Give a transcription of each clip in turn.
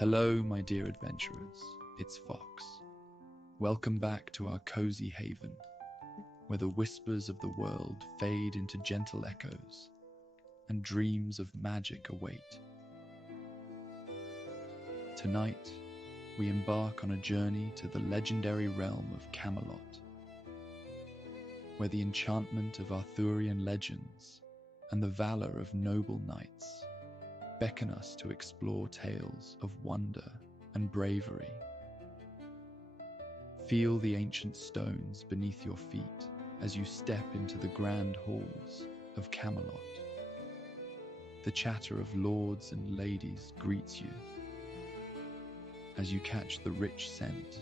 Hello, my dear adventurers. It's Fox. Welcome back to our cozy haven, where the whispers of the world fade into gentle echoes and dreams of magic await. Tonight, we embark on a journey to the legendary realm of Camelot, where the enchantment of Arthurian legends and the valor of noble knights beckon us to explore tales of wonder and bravery. Feel the ancient stones beneath your feet as you step into the grand halls of Camelot. The chatter of lords and ladies greets you as you catch the rich scent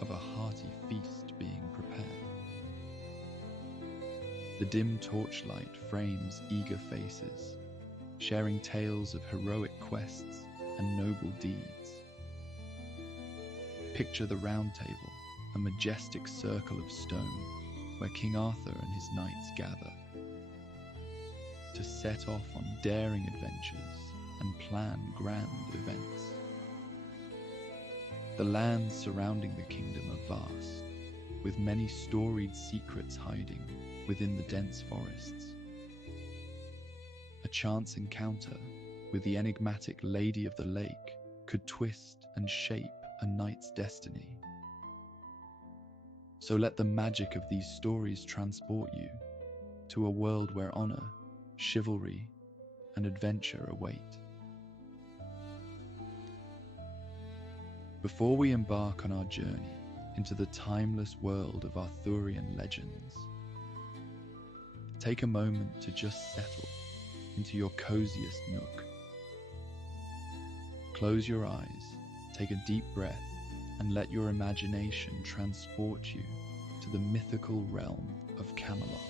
of a hearty feast being prepared. The dim torchlight frames eager faces, sharing tales of heroic quests and noble deeds. Picture the Round Table, a majestic circle of stone where King Arthur and his knights gather to set off on daring adventures and plan grand events. The lands surrounding the kingdom are vast, with many storied secrets hiding within the dense forests. A chance encounter with the enigmatic Lady of the Lake could twist and shape a knight's destiny. So let the magic of these stories transport you to a world where honor, chivalry, and adventure await. Before we embark on our journey into the timeless world of Arthurian legends, take a moment to just settle into your coziest nook. Close your eyes, take a deep breath, and let your imagination transport you to the mythical realm of Camelot.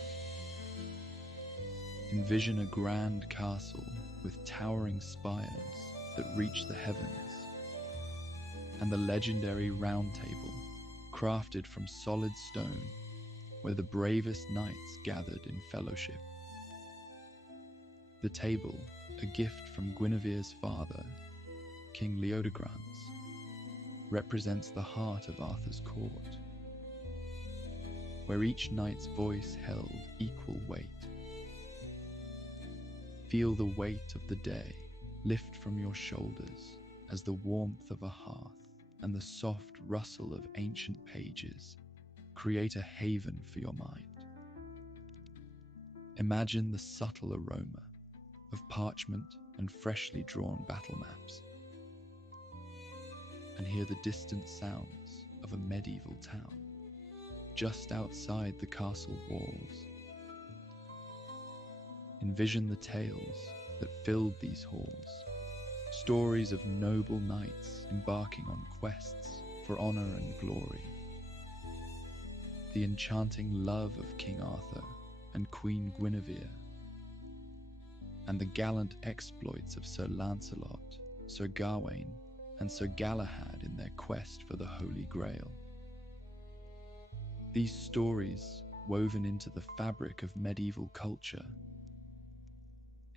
Envision a grand castle with towering spires that reach the heavens, and the legendary Round Table, crafted from solid stone, where the bravest knights gathered in fellowship. The table, a gift from Guinevere's father, King Leodegrance, represents the heart of Arthur's court, where each knight's voice held equal weight. Feel the weight of the day lift from your shoulders as the warmth of a hearth and the soft rustle of ancient pages create a haven for your mind. Imagine the subtle aroma of parchment and freshly drawn battle maps, and hear the distant sounds of a medieval town just outside the castle walls. Envision the tales that filled these halls, stories of noble knights embarking on quests for honor and glory, the enchanting love of King Arthur and Queen Guinevere, and the gallant exploits of Sir Lancelot, Sir Gawain, and Sir Galahad in their quest for the Holy Grail. These stories, woven into the fabric of medieval culture,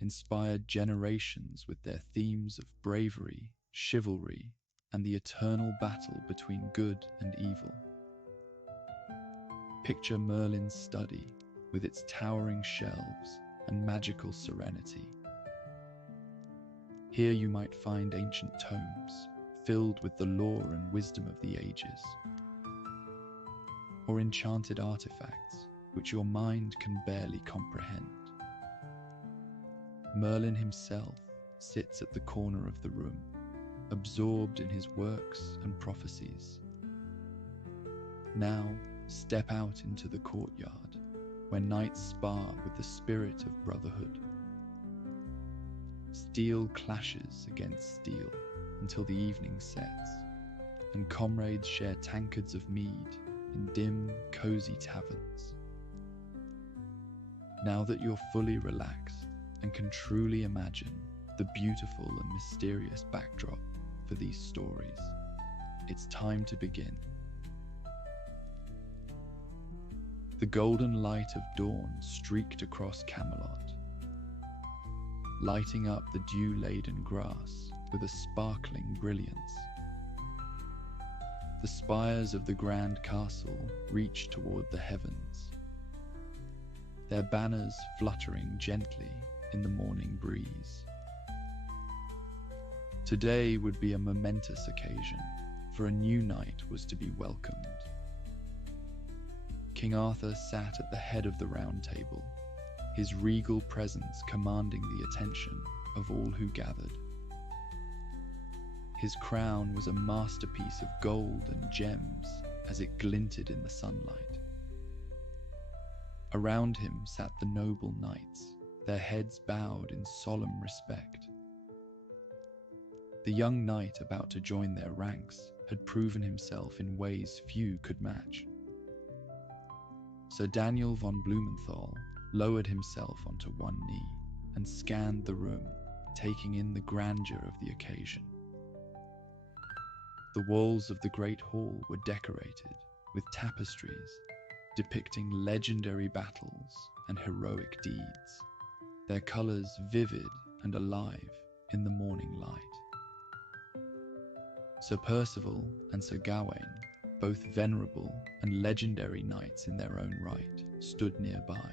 inspired generations with their themes of bravery, chivalry, and the eternal battle between good and evil. Picture Merlin's study with its towering shelves and magical serenity. Here you might find ancient tomes filled with the lore and wisdom of the ages, or enchanted artifacts which your mind can barely comprehend. Merlin himself sits at the corner of the room, absorbed in his works and prophecies. Now step out into the courtyard, where knights spar with the spirit of brotherhood. Steel clashes against steel until the evening sets, and comrades share tankards of mead in dim, cozy taverns. Now that you're fully relaxed and can truly imagine the beautiful and mysterious backdrop for these stories, it's time to begin. The golden light of dawn streaked across Camelot, lighting up the dew-laden grass with a sparkling brilliance. The spires of the grand castle reached toward the heavens, their banners fluttering gently in the morning breeze. Today would be a momentous occasion, for a new knight was to be welcomed. King Arthur sat at the head of the round table, his regal presence commanding the attention of all who gathered. His crown was a masterpiece of gold and gems as it glinted in the sunlight. Around him sat the noble knights, their heads bowed in solemn respect. The young knight about to join their ranks had proven himself in ways few could match. Sir Daniel von Blumenthal lowered himself onto one knee and scanned the room, taking in the grandeur of the occasion. The walls of the great hall were decorated with tapestries depicting legendary battles and heroic deeds, their colors vivid and alive in the morning light. Sir Percival and Sir Gawain, both venerable and legendary knights in their own right, stood nearby.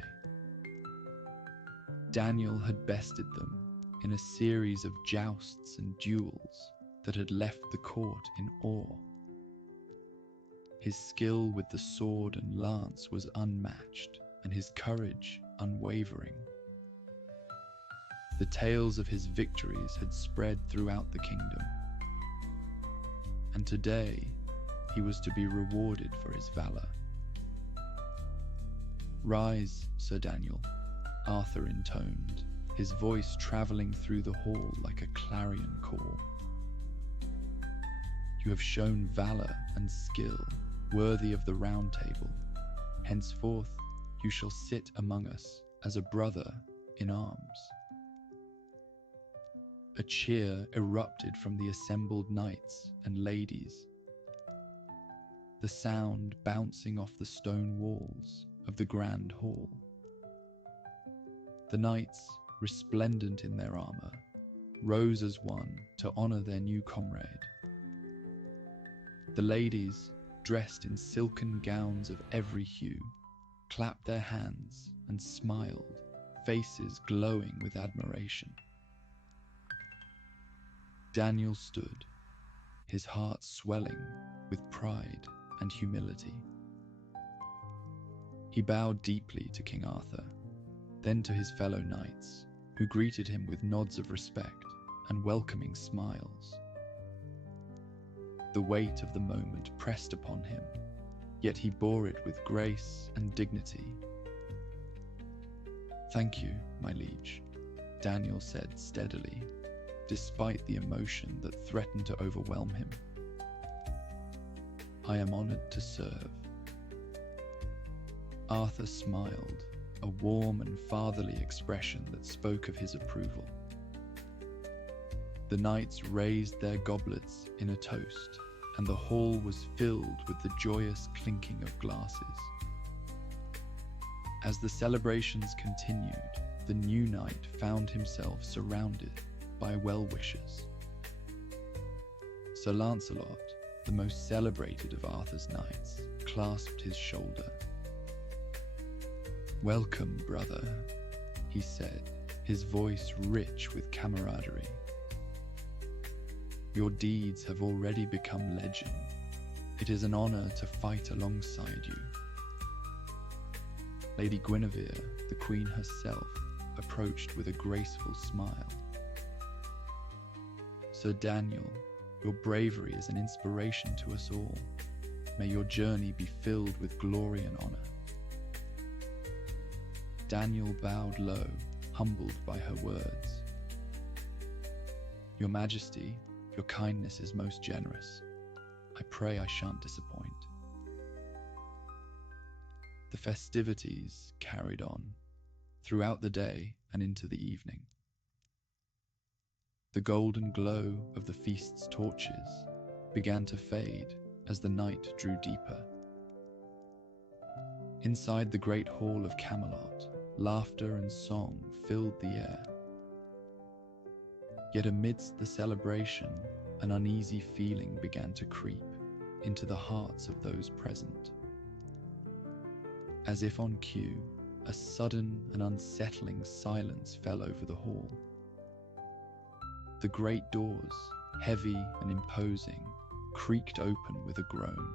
Daniel had bested them in a series of jousts and duels that had left the court in awe. His skill with the sword and lance was unmatched, and his courage unwavering. The tales of his victories had spread throughout the kingdom, and today he was to be rewarded for his valor. "Rise, Sir Daniel," Arthur intoned, his voice traveling through the hall like a clarion call. "You have shown valor and skill worthy of the Round Table. Henceforth you shall sit among us as a brother in arms." A cheer erupted from the assembled knights and ladies, the sound bouncing off the stone walls of the grand hall. The knights, resplendent in their armor, rose as one to honor their new comrade. The ladies, dressed in silken gowns of every hue, clapped their hands and smiled, faces glowing with admiration. Daniel stood, his heart swelling with pride and humility. He bowed deeply to King Arthur, then to his fellow knights, who greeted him with nods of respect and welcoming smiles. The weight of the moment pressed upon him, yet he bore it with grace and dignity. "Thank you, my liege," Daniel said steadily, despite the emotion that threatened to overwhelm him. "I am honored to serve." Arthur smiled, a warm and fatherly expression that spoke of his approval. The knights raised their goblets in a toast, and the hall was filled with the joyous clinking of glasses. As the celebrations continued, the new knight found himself surrounded by well-wishers. Sir Lancelot, the most celebrated of Arthur's knights, clasped his shoulder. "Welcome, brother," he said, his voice rich with camaraderie. "Your deeds have already become legend. It is an honor to fight alongside you." Lady Guinevere, the queen herself, approached with a graceful smile. "Sir Daniel, your bravery is an inspiration to us all. May your journey be filled with glory and honor." Daniel bowed low, humbled by her words. "Your Majesty, your kindness is most generous. I pray I shan't disappoint." The festivities carried on throughout the day and into the evening. The golden glow of the feast's torches began to fade as the night drew deeper. Inside the great hall of Camelot, laughter and song filled the air. Yet amidst the celebration, an uneasy feeling began to creep into the hearts of those present. As if on cue, a sudden and unsettling silence fell over the hall. The great doors, heavy and imposing, creaked open with a groan.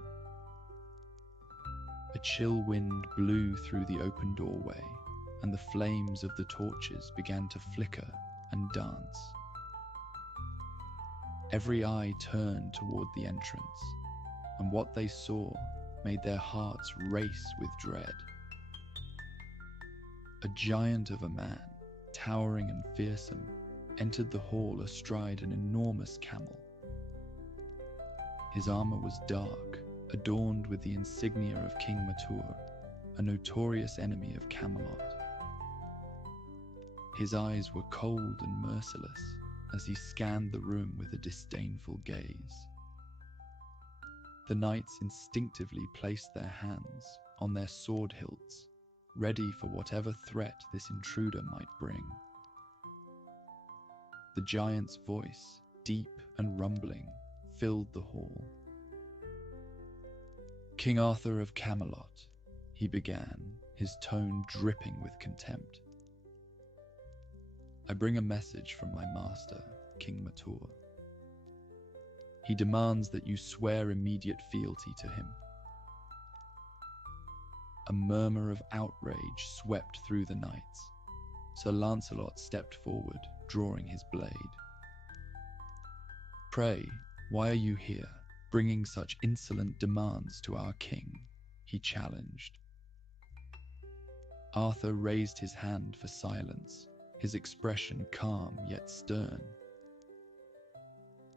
A chill wind blew through the open doorway, and the flames of the torches began to flicker and dance. Every eye turned toward the entrance, and what they saw made their hearts race with dread. A giant of a man, towering and fearsome, entered the hall astride an enormous camel. His armor was dark, adorned with the insignia of King Matur, a notorious enemy of Camelot. His eyes were cold and merciless as he scanned the room with a disdainful gaze. The knights instinctively placed their hands on their sword hilts, ready for whatever threat this intruder might bring. The giant's voice, deep and rumbling, filled the hall. "King Arthur of Camelot," he began, his tone dripping with contempt. "I bring a message from my master, King Matur. He demands that you swear immediate fealty to him." A murmur of outrage swept through the knights. Sir Lancelot stepped forward, drawing his blade. "Pray, why are you here, bringing such insolent demands to our king?" he challenged. Arthur raised his hand for silence, his expression calm yet stern.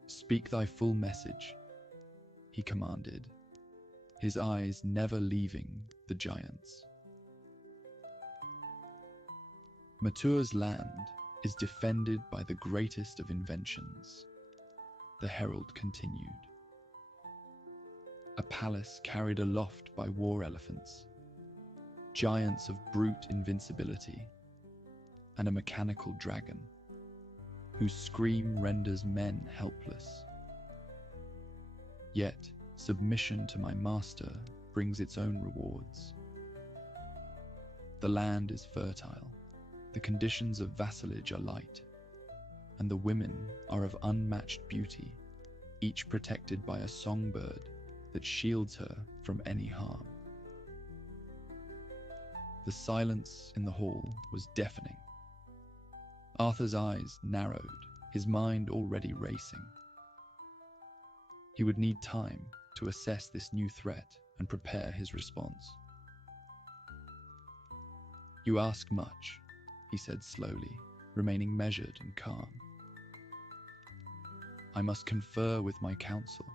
"Speak thy full message," he commanded, his eyes never leaving the giants. "Matur's land is defended by the greatest of inventions," the herald continued. "A palace carried aloft by war elephants, giants of brute invincibility, and a mechanical dragon, whose scream renders men helpless. Yet, submission to my master brings its own rewards. The land is fertile, the conditions of vassalage are light, and the women are of unmatched beauty, each protected by a songbird that shields her from any harm." The silence in the hall was deafening. Arthur's eyes narrowed, his mind already racing. He would need time to assess this new threat and prepare his response. "You ask much," he said slowly, remaining measured and calm. "I must confer with my council.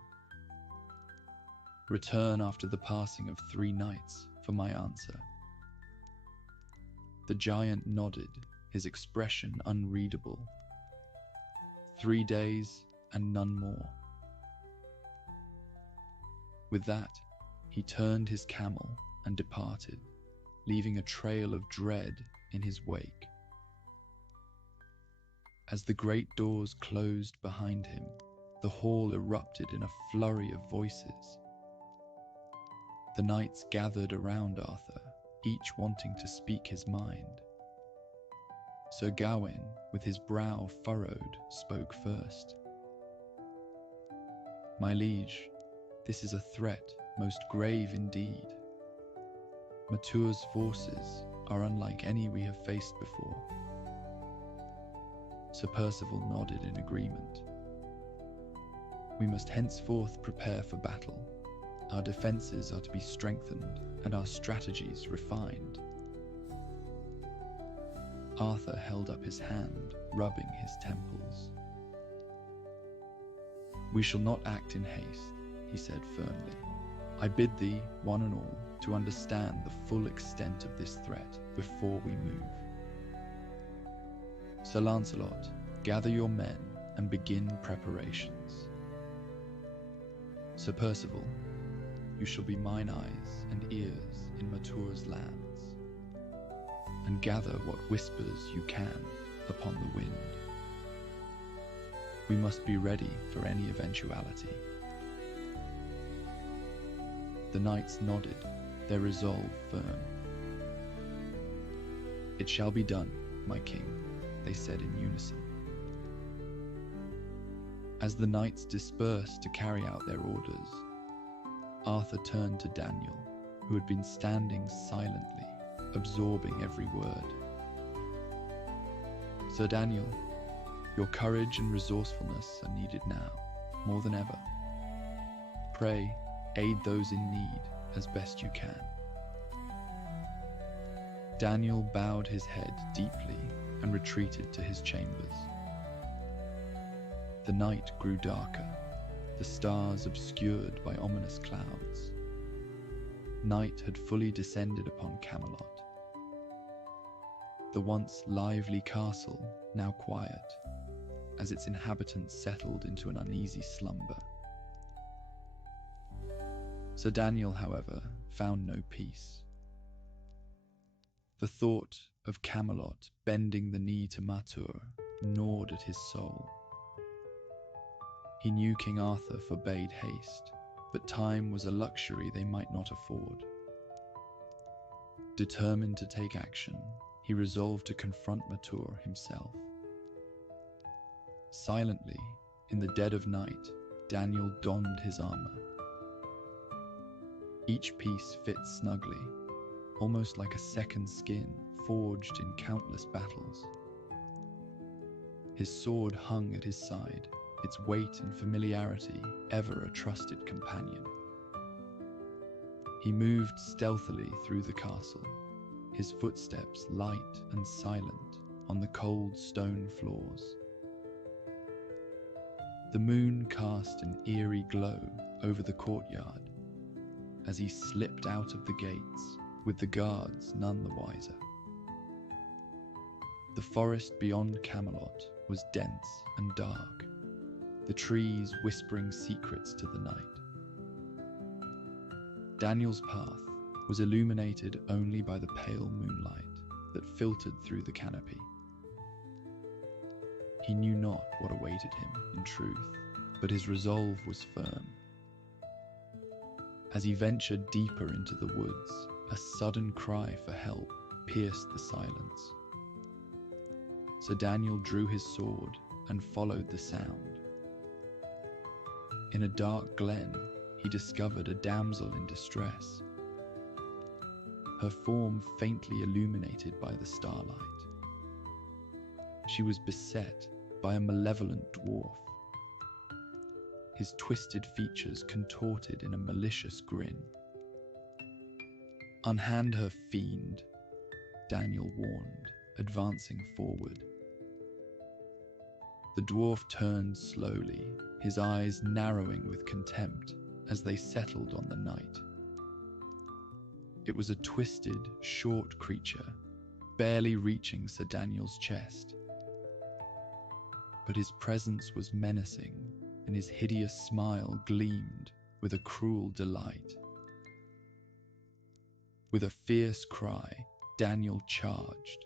Return after the passing of 3 nights for my answer." The giant nodded, his expression unreadable. 3 days and none more. With that, he turned his camel and departed, leaving a trail of dread in his wake. As the great doors closed behind him, the hall erupted in a flurry of voices. The knights gathered around Arthur, each wanting to speak his mind. Sir Gawain, with his brow furrowed, spoke first. "My liege, this is a threat most grave indeed. Matur's forces are unlike any we have faced before." Sir Percival nodded in agreement. "We must henceforth prepare for battle. Our defences are to be strengthened and our strategies refined." Arthur held up his hand, rubbing his temples. "We shall not act in haste," he said firmly. "I bid thee, one and all, to understand the full extent of this threat before we move. Sir Lancelot, gather your men and begin preparations. Sir Percival, you shall be mine eyes and ears in Matur's lands, and gather what whispers you can upon the wind." We must be ready for any eventuality. The knights nodded, their resolve firm. It shall be done, my king, they said in unison. As the knights dispersed to carry out their orders, Arthur turned to Daniel, who had been standing silently, absorbing every word. Sir Daniel, your courage and resourcefulness are needed now, more than ever. Pray, aid those in need as best you can. Daniel bowed his head deeply and retreated to his chambers. The night grew darker, the stars obscured by ominous clouds. Night had fully descended upon Camelot. The once lively castle now quiet, as its inhabitants settled into an uneasy slumber. Sir Daniel, however, found no peace. The thought of Camelot bending the knee to Matur gnawed at his soul. He knew King Arthur forbade haste, but time was a luxury they might not afford. Determined to take action, he resolved to confront Matur himself. Silently, in the dead of night, Daniel donned his armor. Each piece fit snugly, almost like a second skin forged in countless battles. His sword hung at his side, its weight and familiarity ever a trusted companion. He moved stealthily through the castle, his footsteps light and silent on the cold stone floors. The moon cast an eerie glow over the courtyard as he slipped out of the gates, with the guards none the wiser. The forest beyond Camelot was dense and dark, the trees whispering secrets to the night. Daniel's path was illuminated only by the pale moonlight that filtered through the canopy. He knew not what awaited him in truth, but his resolve was firm. As he ventured deeper into the woods, a sudden cry for help pierced the silence. Sir Daniel drew his sword and followed the sound. In a dark glen, he discovered a damsel in distress, her form faintly illuminated by the starlight. She was beset by a malevolent dwarf, his twisted features contorted in a malicious grin. "Unhand her, fiend," Daniel warned, advancing forward. The dwarf turned slowly, his eyes narrowing with contempt as they settled on the knight. It was a twisted, short creature, barely reaching Sir Daniel's chest. But his presence was menacing, and his hideous smile gleamed with a cruel delight. With a fierce cry, Daniel charged.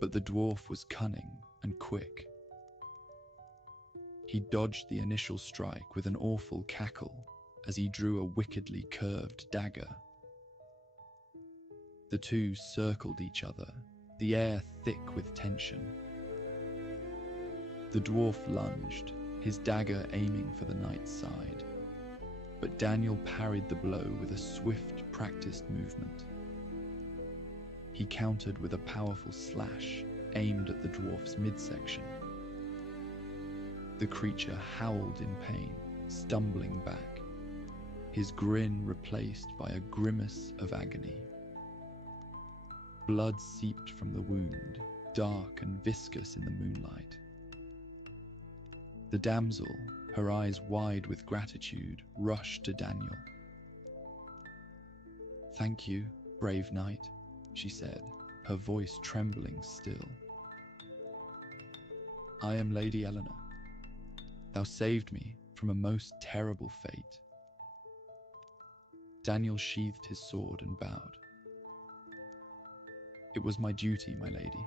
But the dwarf was cunning and quick. He dodged the initial strike with an awful cackle as he drew a wickedly curved dagger. The two circled each other, the air thick with tension. The dwarf lunged, his dagger aiming for the knight's side, but Daniel parried the blow with a swift, practiced movement. He countered with a powerful slash aimed at the dwarf's midsection. The creature howled in pain, stumbling back, his grin replaced by a grimace of agony. Blood seeped from the wound, dark and viscous in the moonlight. The damsel, her eyes wide with gratitude, rushed to Daniel. "Thank you, brave knight," she said, her voice trembling still. "I am Lady Eleanor. Thou saved me from a most terrible fate." Daniel sheathed his sword and bowed. "It was my duty, my lady,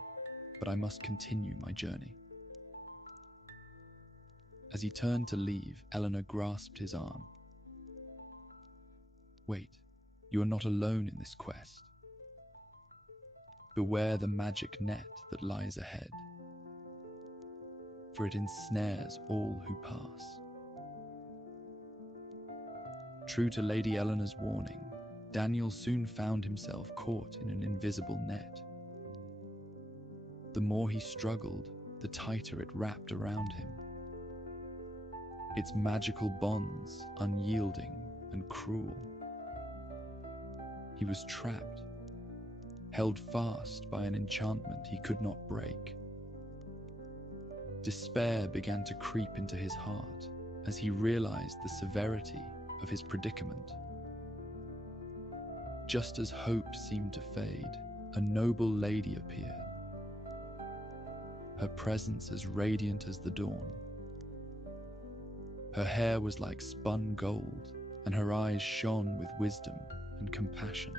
but I must continue my journey." As he turned to leave, Eleanor grasped his arm. "Wait, you are not alone in this quest. Beware the magic net that lies ahead, for it ensnares all who pass." True to Lady Eleanor's warning, Daniel soon found himself caught in an invisible net. The more he struggled, the tighter it wrapped around him, its magical bonds unyielding and cruel. He was trapped, held fast by an enchantment he could not break. Despair began to creep into his heart as he realized the severity of his predicament. Just as hope seemed to fade, a noble lady appeared, her presence as radiant as the dawn. Her hair was like spun gold, and her eyes shone with wisdom and compassion.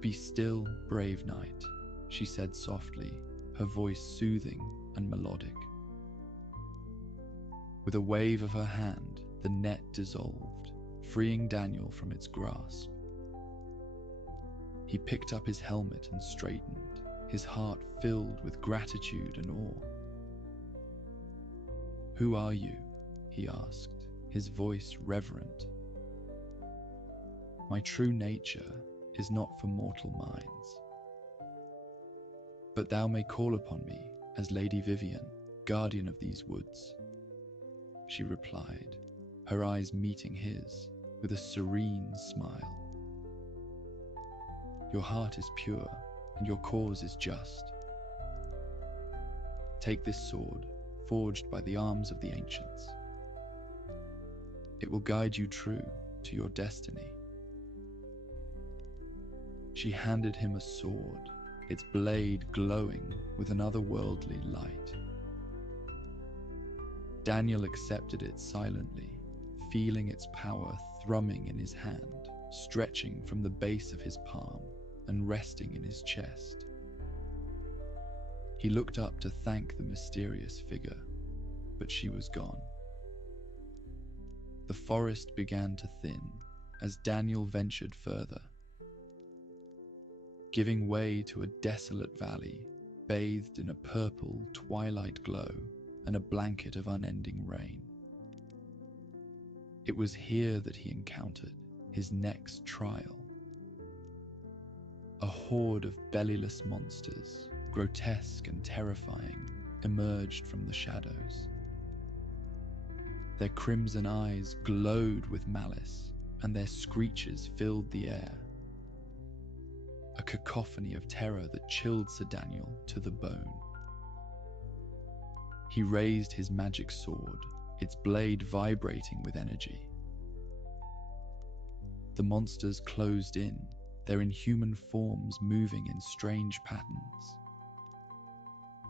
"Be still, brave knight," she said softly, her voice soothing and melodic. With a wave of her hand, the net dissolved, freeing Daniel from its grasp. He picked up his helmet and straightened, his heart filled with gratitude and awe. "Who are you?" he asked, his voice reverent. "My true nature is not for mortal minds. But thou may call upon me as Lady Vivian, guardian of these woods," she replied, her eyes meeting his with a serene smile. "Your heart is pure, and your cause is just. Take this sword, forged by the arms of the ancients. It will guide you true to your destiny." She handed him a sword, its blade glowing with an otherworldly light. Daniel accepted it silently, feeling its power thrumming in his hand, stretching from the base of his palm and resting in his chest. He looked up to thank the mysterious figure, but she was gone. The forest began to thin as Daniel ventured further, giving way to a desolate valley bathed in a purple twilight glow and a blanket of unending rain. It was here that he encountered his next trial. A horde of bellyless monsters, grotesque and terrifying, emerged from the shadows. Their crimson eyes glowed with malice, and their screeches filled the air. A cacophony of terror that chilled Sir Daniel to the bone. He raised his magic sword, its blade vibrating with energy. The monsters closed in, their inhuman forms moving in strange patterns.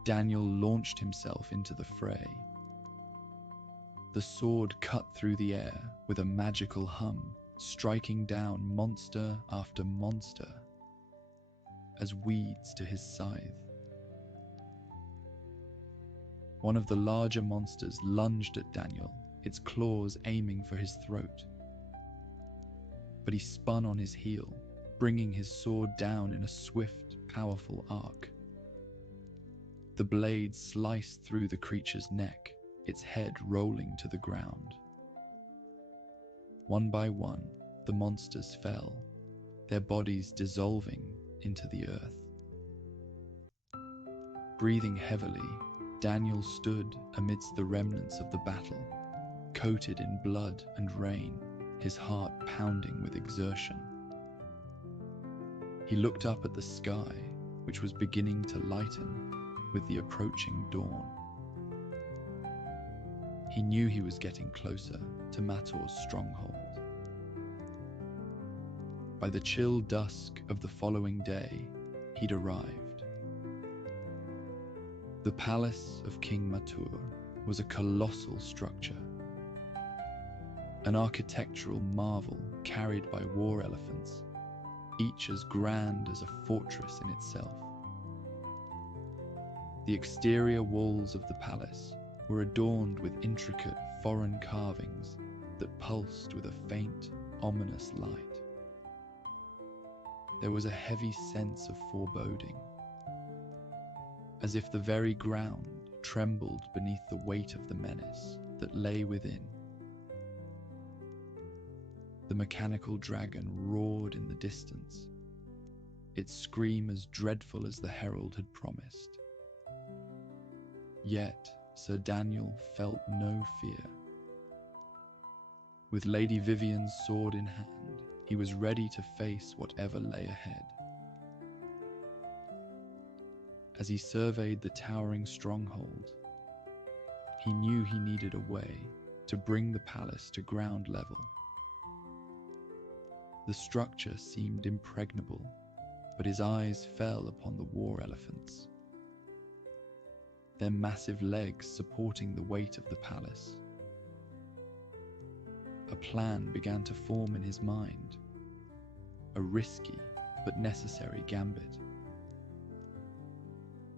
Daniel launched himself into the fray. The sword cut through the air with a magical hum, striking down monster after monster as weeds to his scythe. One of the larger monsters lunged at Daniel, its claws aiming for his throat. But he spun on his heel, bringing his sword down in a swift, powerful arc. The blade sliced through the creature's neck, its head rolling to the ground. One by one, the monsters fell, their bodies dissolving into the earth. Breathing heavily, Daniel stood amidst the remnants of the battle, coated in blood and rain, his heart pounding with exertion. He looked up at the sky, which was beginning to lighten with the approaching dawn. He knew he was getting closer to Mator's stronghold. By the chill dusk of the following day, he'd arrived. The palace of King Matur was a colossal structure, an architectural marvel carried by war elephants, each as grand as a fortress in itself. The exterior walls of the palace were adorned with intricate foreign carvings that pulsed with a faint, ominous light. There was a heavy sense of foreboding, as if the very ground trembled beneath the weight of the menace that lay within. The mechanical dragon roared in the distance, its scream as dreadful as the herald had promised. Yet Sir Daniel felt no fear. With Lady Vivian's sword in hand, he was ready to face whatever lay ahead. As he surveyed the towering stronghold, he knew he needed a way to bring the palace to ground level. The structure seemed impregnable, but his eyes fell upon the war elephants, their massive legs supporting the weight of the palace. A plan began to form in his mind, a risky but necessary gambit.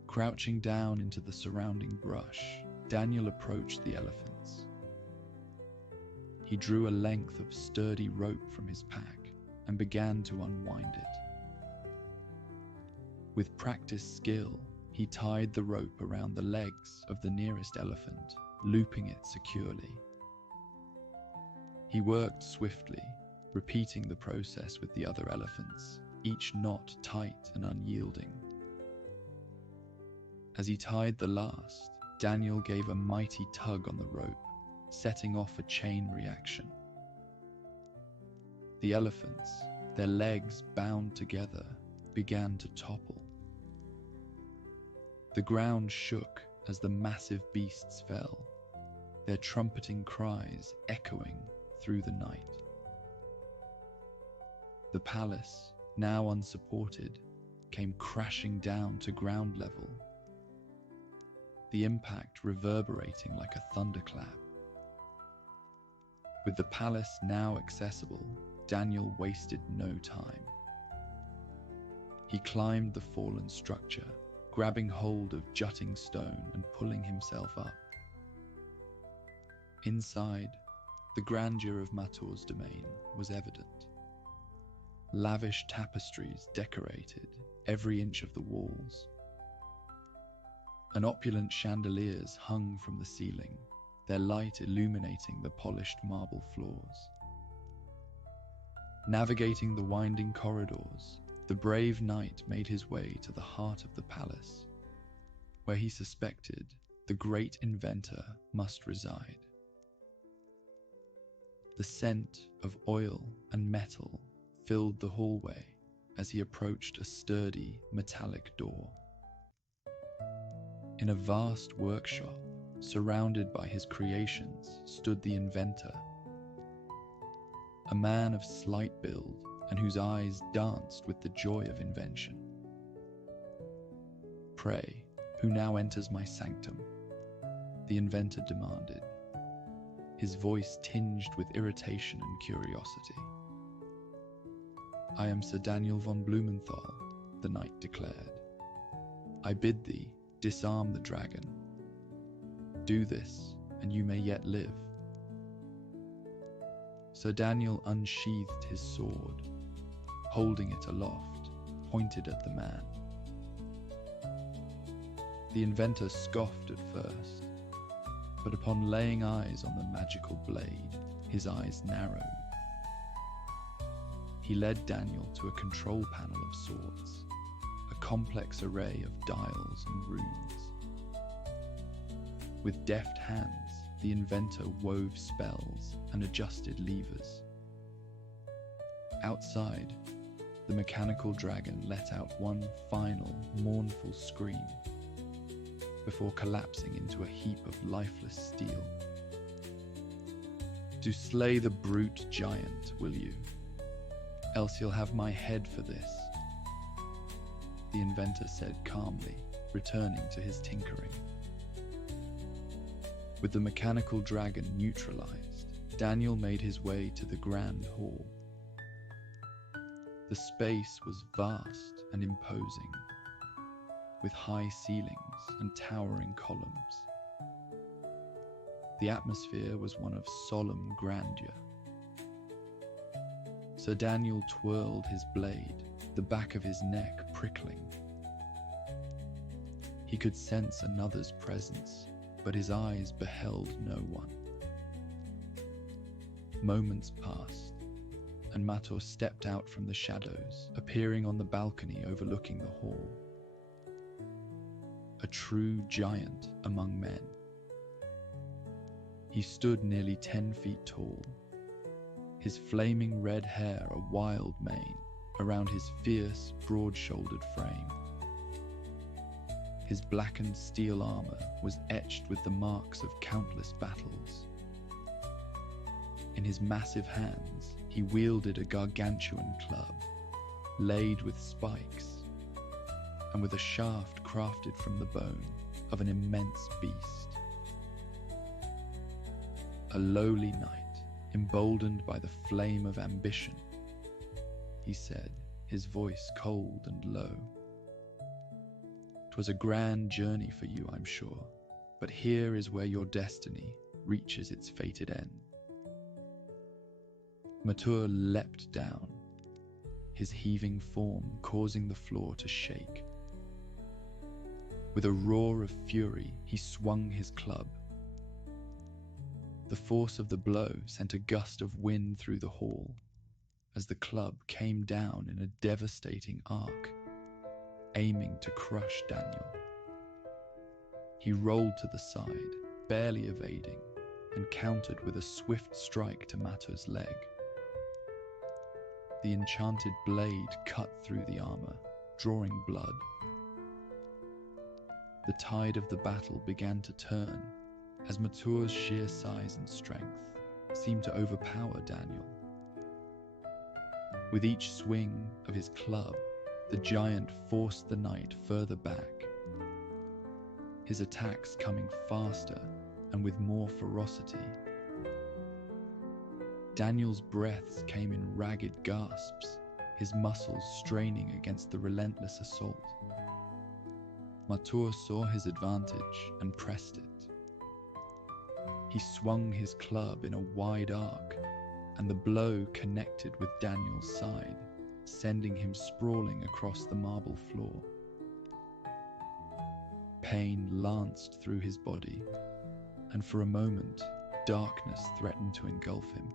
Crouching down into the surrounding brush, Daniel approached the elephants. He drew a length of sturdy rope from his pack and began to unwind it. With practiced skill, he tied the rope around the legs of the nearest elephant, looping it securely. He worked swiftly, repeating the process with the other elephants, each knot tight and unyielding. As he tied the last, Daniel gave a mighty tug on the rope, setting off a chain reaction. The elephants, their legs bound together, began to topple. The ground shook as the massive beasts fell, their trumpeting cries echoing through the night. The palace, now unsupported, came crashing down to ground level, the impact reverberating like a thunderclap. With the palace now accessible, Daniel wasted no time. He climbed the fallen structure, grabbing hold of jutting stone and pulling himself up. Inside, the grandeur of Mator's domain was evident. Lavish tapestries decorated every inch of the walls, and opulent chandeliers hung from the ceiling, their light illuminating the polished marble floors. Navigating the winding corridors, the brave knight made his way to the heart of the palace, where he suspected the great inventor must reside. The scent of oil and metal filled the hallway as he approached a sturdy metallic door. In a vast workshop, surrounded by his creations, stood the inventor, a man of slight build and whose eyes danced with the joy of invention. "Pray, who now enters my sanctum?" the inventor demanded, his voice tinged with irritation and curiosity. "I am Sir Daniel von Blumenthal," the knight declared. "I bid thee disarm the dragon. Do this, and you may yet live." Sir Daniel unsheathed his sword, holding it aloft, pointed at the man. The inventor scoffed at first, but upon laying eyes on the magical blade, his eyes narrowed. He led Daniel to a control panel of sorts, a complex array of dials and runes. With deft hands, the inventor wove spells and adjusted levers. Outside, the mechanical dragon let out one final, mournful scream before collapsing into a heap of lifeless steel. "To slay the brute giant, will you? Else you'll have my head for this," the inventor said calmly, returning to his tinkering. With the mechanical dragon neutralized, Daniel made his way to the grand hall. The space was vast and imposing, with high ceilings and towering columns. The atmosphere was one of solemn grandeur. Sir Daniel twirled his blade, the back of his neck prickling. He could sense another's presence, but his eyes beheld no one. Moments passed, and Mator stepped out from the shadows, appearing on the balcony overlooking the hall. A true giant among men. He stood nearly 10 feet tall, his flaming red hair a wild mane around his fierce, broad-shouldered frame. His blackened steel armor was etched with the marks of countless battles. In his massive hands, he wielded a gargantuan club, laid with spikes, and with a shaft crafted from the bone of an immense beast. A lowly knight, emboldened by the flame of ambition, he said, his voice cold and low. "'Twas a grand journey for you, I'm sure, but here is where your destiny reaches its fated end." Matur leapt down, his heaving form causing the floor to shake. With a roar of fury, he swung his club. The force of the blow sent a gust of wind through the hall as the club came down in a devastating arc, aiming to crush Daniel. He rolled to the side, barely evading, and countered with a swift strike to Matur's leg. The enchanted blade cut through the armor, drawing blood. The tide of the battle began to turn as Matur's sheer size and strength seemed to overpower Daniel. With each swing of his club, the giant forced the knight further back, his attacks coming faster and with more ferocity. Daniel's breaths came in ragged gasps, his muscles straining against the relentless assault. Matur saw his advantage and pressed it. He swung his club in a wide arc, and the blow connected with Daniel's side, sending him sprawling across the marble floor. Pain lanced through his body, and for a moment, darkness threatened to engulf him.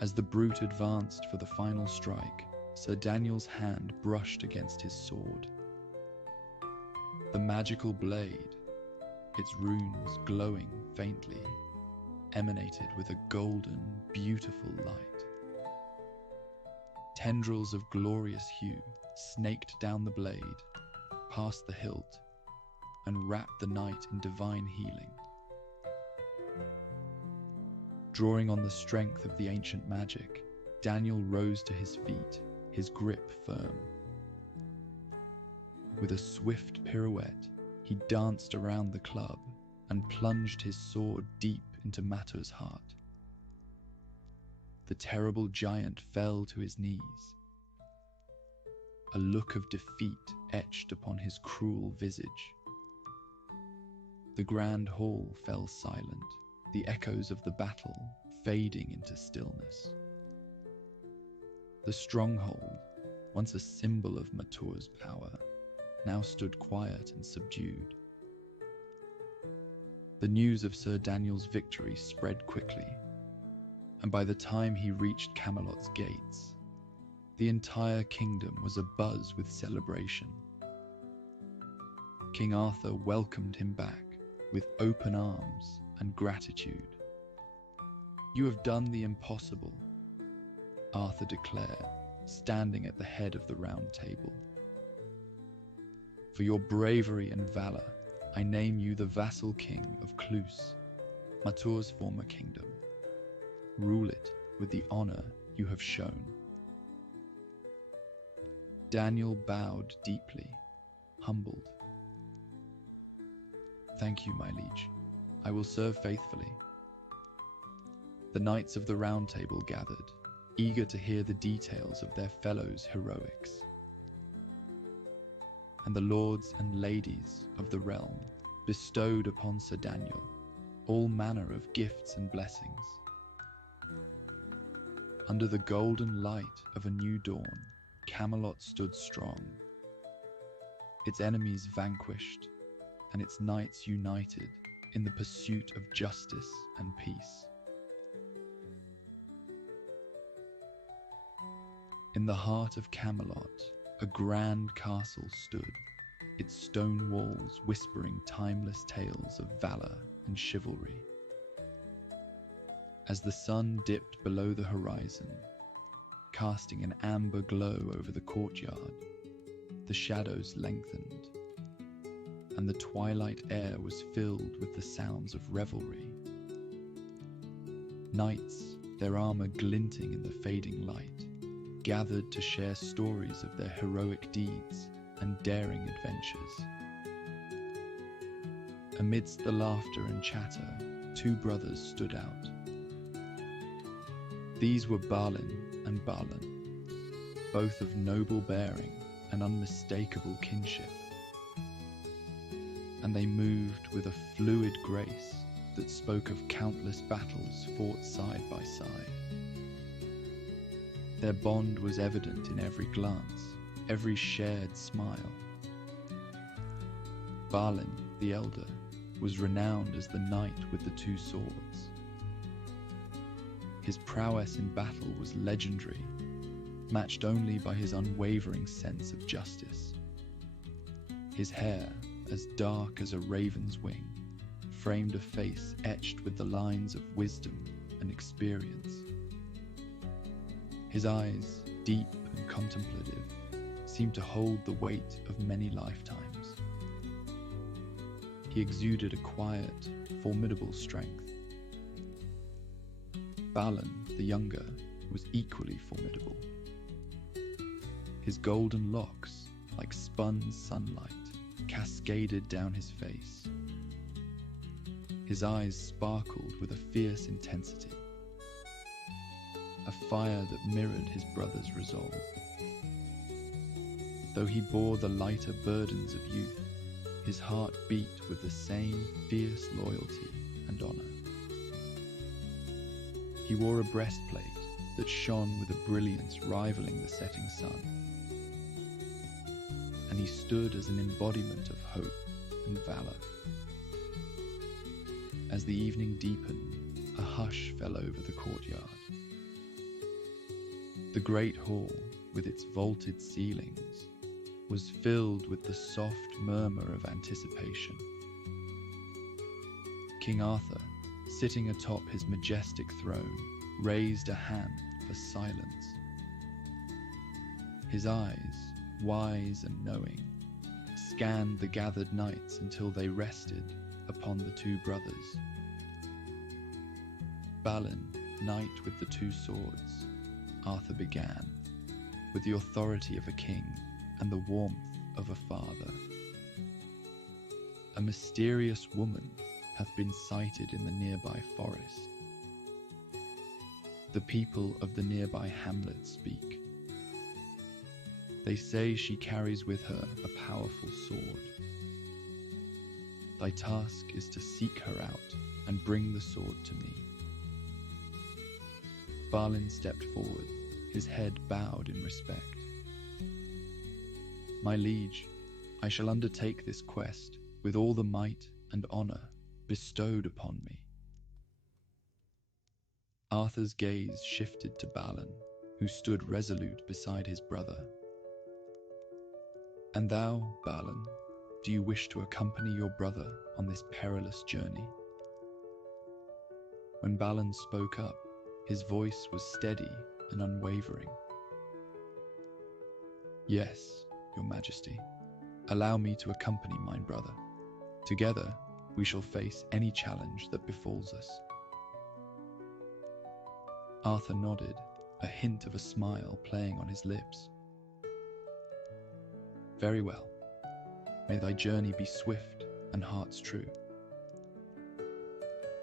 As the brute advanced for the final strike, Sir Daniel's hand brushed against his sword. The magical blade, its runes glowing faintly, emanated with a golden, beautiful light. Tendrils of glorious hue snaked down the blade, past the hilt, and wrapped the knight in divine healing. Drawing on the strength of the ancient magic, Daniel rose to his feet, his grip firm. With a swift pirouette, he danced around the club and plunged his sword deep into Matur's heart. The terrible giant fell to his knees, a look of defeat etched upon his cruel visage. The grand hall fell silent, the echoes of the battle fading into stillness. The stronghold, once a symbol of Matur's power, now stood quiet and subdued. The news of Sir Daniel's victory spread quickly, and by the time he reached Camelot's gates, the entire kingdom was abuzz with celebration. King Arthur welcomed him back with open arms and gratitude. "You have done the impossible," Arthur declared, standing at the head of the round table. "For your bravery and valor, I name you the vassal king of Cluse, Matur's former kingdom. Rule it with the honor you have shown." Daniel bowed deeply, humbled. "Thank you, my liege. I will serve faithfully." The knights of the Round Table gathered, eager to hear the details of their fellows' heroics. And the lords and ladies of the realm bestowed upon Sir Daniel all manner of gifts and blessings. Under the golden light of a new dawn, Camelot stood strong, its enemies vanquished, and its knights united in the pursuit of justice and peace. In the heart of Camelot, a grand castle stood, its stone walls whispering timeless tales of valor and chivalry. As the sun dipped below the horizon, casting an amber glow over the courtyard, the shadows lengthened, and the twilight air was filled with the sounds of revelry. Knights, their armor glinting in the fading light, gathered to share stories of their heroic deeds and daring adventures. Amidst the laughter and chatter, two brothers stood out. These were Balin and Balan, both of noble bearing and unmistakable kinship. And they moved with a fluid grace that spoke of countless battles fought side by side. Their bond was evident in every glance, every shared smile. Balin, the elder, was renowned as the knight with the two swords. His prowess in battle was legendary, matched only by his unwavering sense of justice. His hair, as dark as a raven's wing, framed a face etched with the lines of wisdom and experience. His eyes, deep and contemplative, seemed to hold the weight of many lifetimes. He exuded a quiet, formidable strength. Balin, the younger, was equally formidable. His golden locks, like spun sunlight, cascaded down his face. His eyes sparkled with a fierce intensity, a fire that mirrored his brother's resolve. Though he bore the lighter burdens of youth, his heart beat with the same fierce loyalty and honor. He wore a breastplate that shone with a brilliance rivaling the setting sun, and he stood as an embodiment of hope and valor. As the evening deepened, a hush fell over the courtyard. The great hall, with its vaulted ceilings, was filled with the soft murmur of anticipation. King Arthur, sitting atop his majestic throne, raised a hand for silence. His eyes, wise and knowing, scanned the gathered knights until they rested upon the two brothers. Balin, knight with the two swords, Arthur began, with the authority of a king and the warmth of a father. A mysterious woman hath been sighted in the nearby forest. The people of the nearby hamlet speak. They say she carries with her a powerful sword. Thy task is to seek her out and bring the sword to me. Balin stepped forward, his head bowed in respect. My liege, I shall undertake this quest with all the might and honor bestowed upon me. Arthur's gaze shifted to Balin, who stood resolute beside his brother. And thou, Balin, do you wish to accompany your brother on this perilous journey? When Balin spoke up, his voice was steady and unwavering. Yes, Your Majesty, allow me to accompany my brother. Together, we shall face any challenge that befalls us. Arthur nodded, a hint of a smile playing on his lips. Very well. May thy journey be swift and hearts true.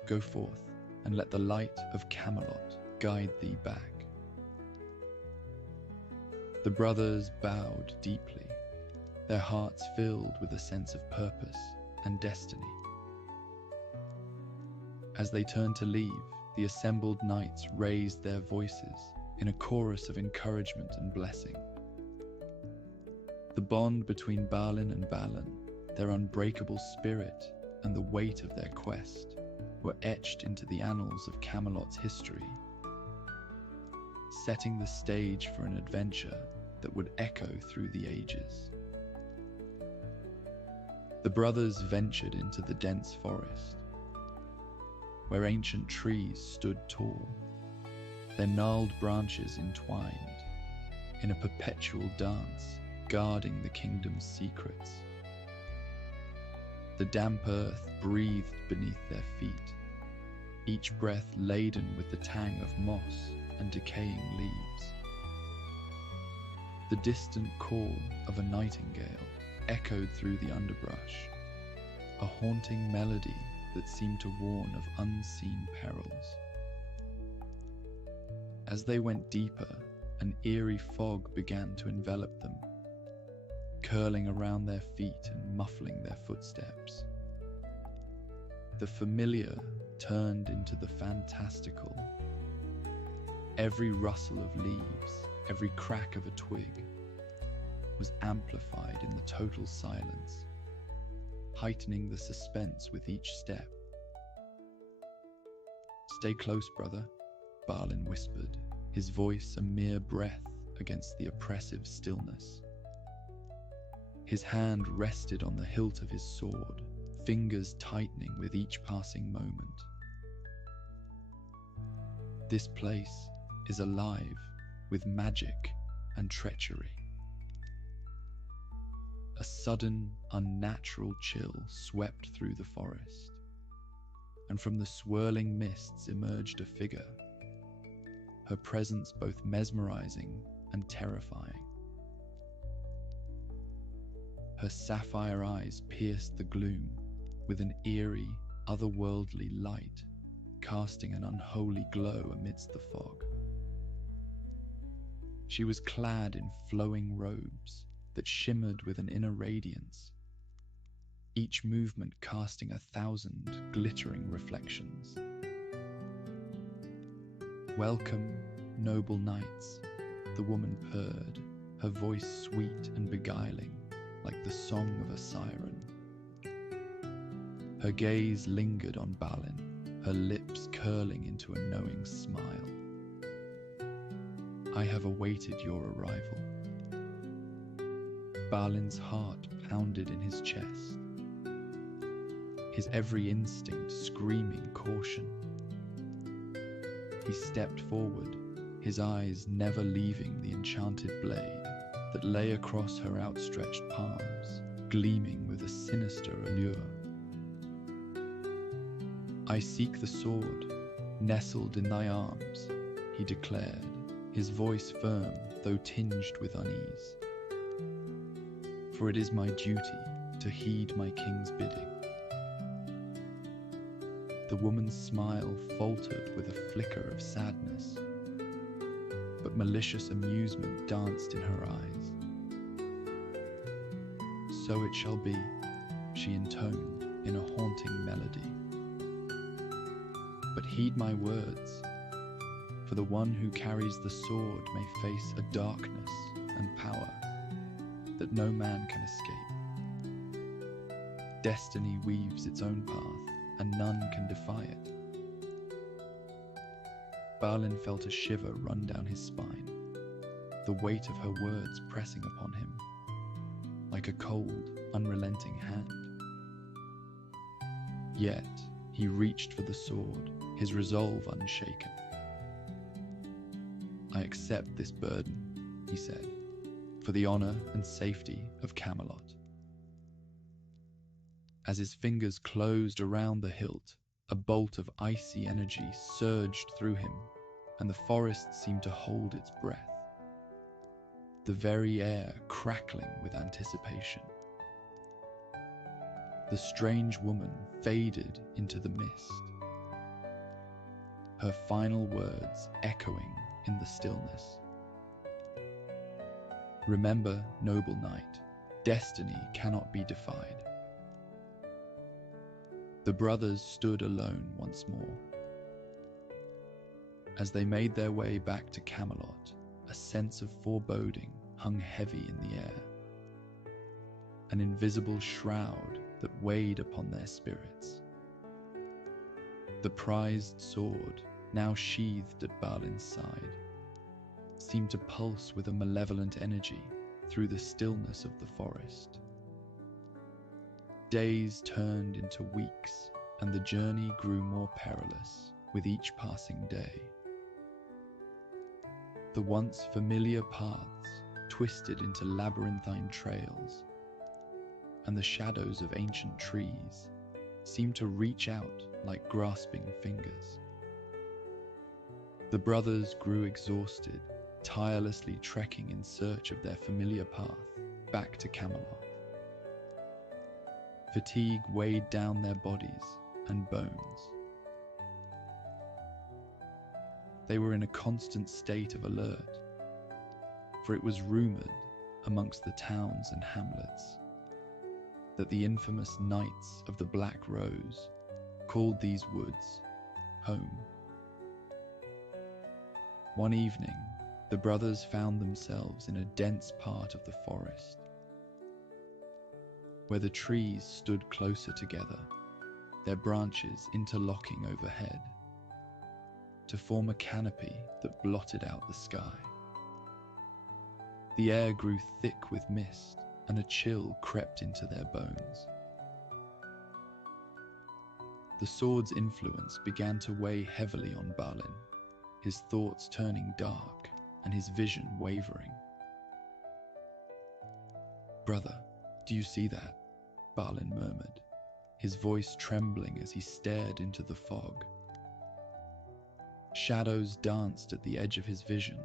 Go forth and let the light of Camelot guide thee back. The brothers bowed deeply, their hearts filled with a sense of purpose and destiny. As they turned to leave, the assembled knights raised their voices in a chorus of encouragement and blessing. The bond between Merlin and Balin, their unbreakable spirit and the weight of their quest, were etched into the annals of Camelot's history, setting the stage for an adventure that would echo through the ages. The brothers ventured into the dense forest, where ancient trees stood tall, their gnarled branches entwined in a perpetual dance, guarding the kingdom's secrets. The damp earth breathed beneath their feet, each breath laden with the tang of moss and decaying leaves. The distant call of a nightingale echoed through the underbrush, a haunting melody that seemed to warn of unseen perils. As they went deeper, an eerie fog began to envelop them, curling around their feet and muffling their footsteps. The familiar turned into the fantastical. Every rustle of leaves, every crack of a twig, was amplified in the total silence, heightening the suspense with each step. "Stay close, brother," Merlin whispered, his voice a mere breath against the oppressive stillness. His hand rested on the hilt of his sword, fingers tightening with each passing moment. "This place is alive with magic and treachery." A sudden, unnatural chill swept through the forest, and from the swirling mists emerged a figure, her presence both mesmerizing and terrifying. Her sapphire eyes pierced the gloom with an eerie, otherworldly light, casting an unholy glow amidst the fog. She was clad in flowing robes that shimmered with an inner radiance, each movement casting 1,000 glittering reflections. "Welcome, noble knights," the woman purred, her voice sweet and beguiling, like the song of a siren. Her gaze lingered on Balin, her lips curling into a knowing smile. "I have awaited your arrival." Balin's heart pounded in his chest, his every instinct screaming caution. He stepped forward, his eyes never leaving the enchanted blade that lay across her outstretched palms, gleaming with a sinister allure. "I seek the sword, nestled in thy arms," he declared, his voice firm though tinged with unease. "For it is my duty to heed my king's bidding." The woman's smile faltered with a flicker of sadness, but malicious amusement danced in her eyes. "So it shall be," she intoned in a haunting melody. "But heed my words, for the one who carries the sword may face a darkness and power that no man can escape. Destiny weaves its own path, and none can defy it." Balin felt a shiver run down his spine, the weight of her words pressing upon him, like a cold, unrelenting hand. Yet he reached for the sword, his resolve unshaken. "I accept this burden," he said, "for the honor and safety of Camelot." As his fingers closed around the hilt, a bolt of icy energy surged through him, and the forest seemed to hold its breath, the very air crackling with anticipation. The strange woman faded into the mist, her final words echoing in the stillness. "Remember, noble knight, destiny cannot be defied." The brothers stood alone once more. As they made their way back to Camelot, a sense of foreboding hung heavy in the air, an invisible shroud that weighed upon their spirits. The prized sword, now sheathed at Merlin's side, seemed to pulse with a malevolent energy through the stillness of the forest. Days turned into weeks, and the journey grew more perilous with each passing day. The once familiar paths twisted into labyrinthine trails, and the shadows of ancient trees seemed to reach out like grasping fingers. The brothers grew exhausted, tirelessly trekking in search of their familiar path back to Camelot. Fatigue weighed down their bodies and bones. They were in a constant state of alert, for it was rumoured amongst the towns and hamlets that the infamous Knights of the Black Rose called these woods home. One evening, the brothers found themselves in a dense part of the forest, where the trees stood closer together, their branches interlocking overhead, to form a canopy that blotted out the sky. The air grew thick with mist, and a chill crept into their bones. The sword's influence began to weigh heavily on Merlin, his thoughts turning dark and his vision wavering. "Brother, do you see that?" Merlin murmured, his voice trembling as he stared into the fog. Shadows danced at the edge of his vision,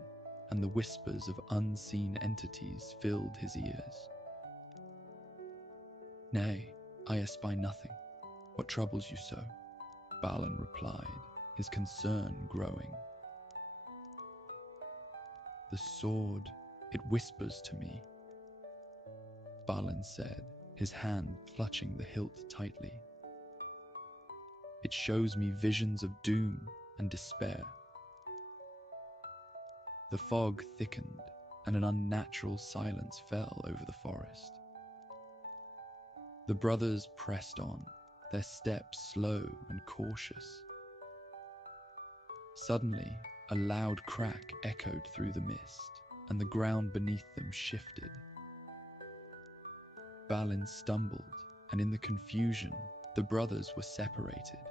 and the whispers of unseen entities filled his ears. "Nay, I espy nothing. What troubles you so?" Merlin replied, his concern growing. "The sword, it whispers to me," Merlin said, his hand clutching the hilt tightly. "It shows me visions of doom and despair." The fog thickened, and an unnatural silence fell over the forest. The brothers pressed on, their steps slow and cautious. Suddenly, a loud crack echoed through the mist, and the ground beneath them shifted. Merlin stumbled, and in the confusion, the brothers were separated.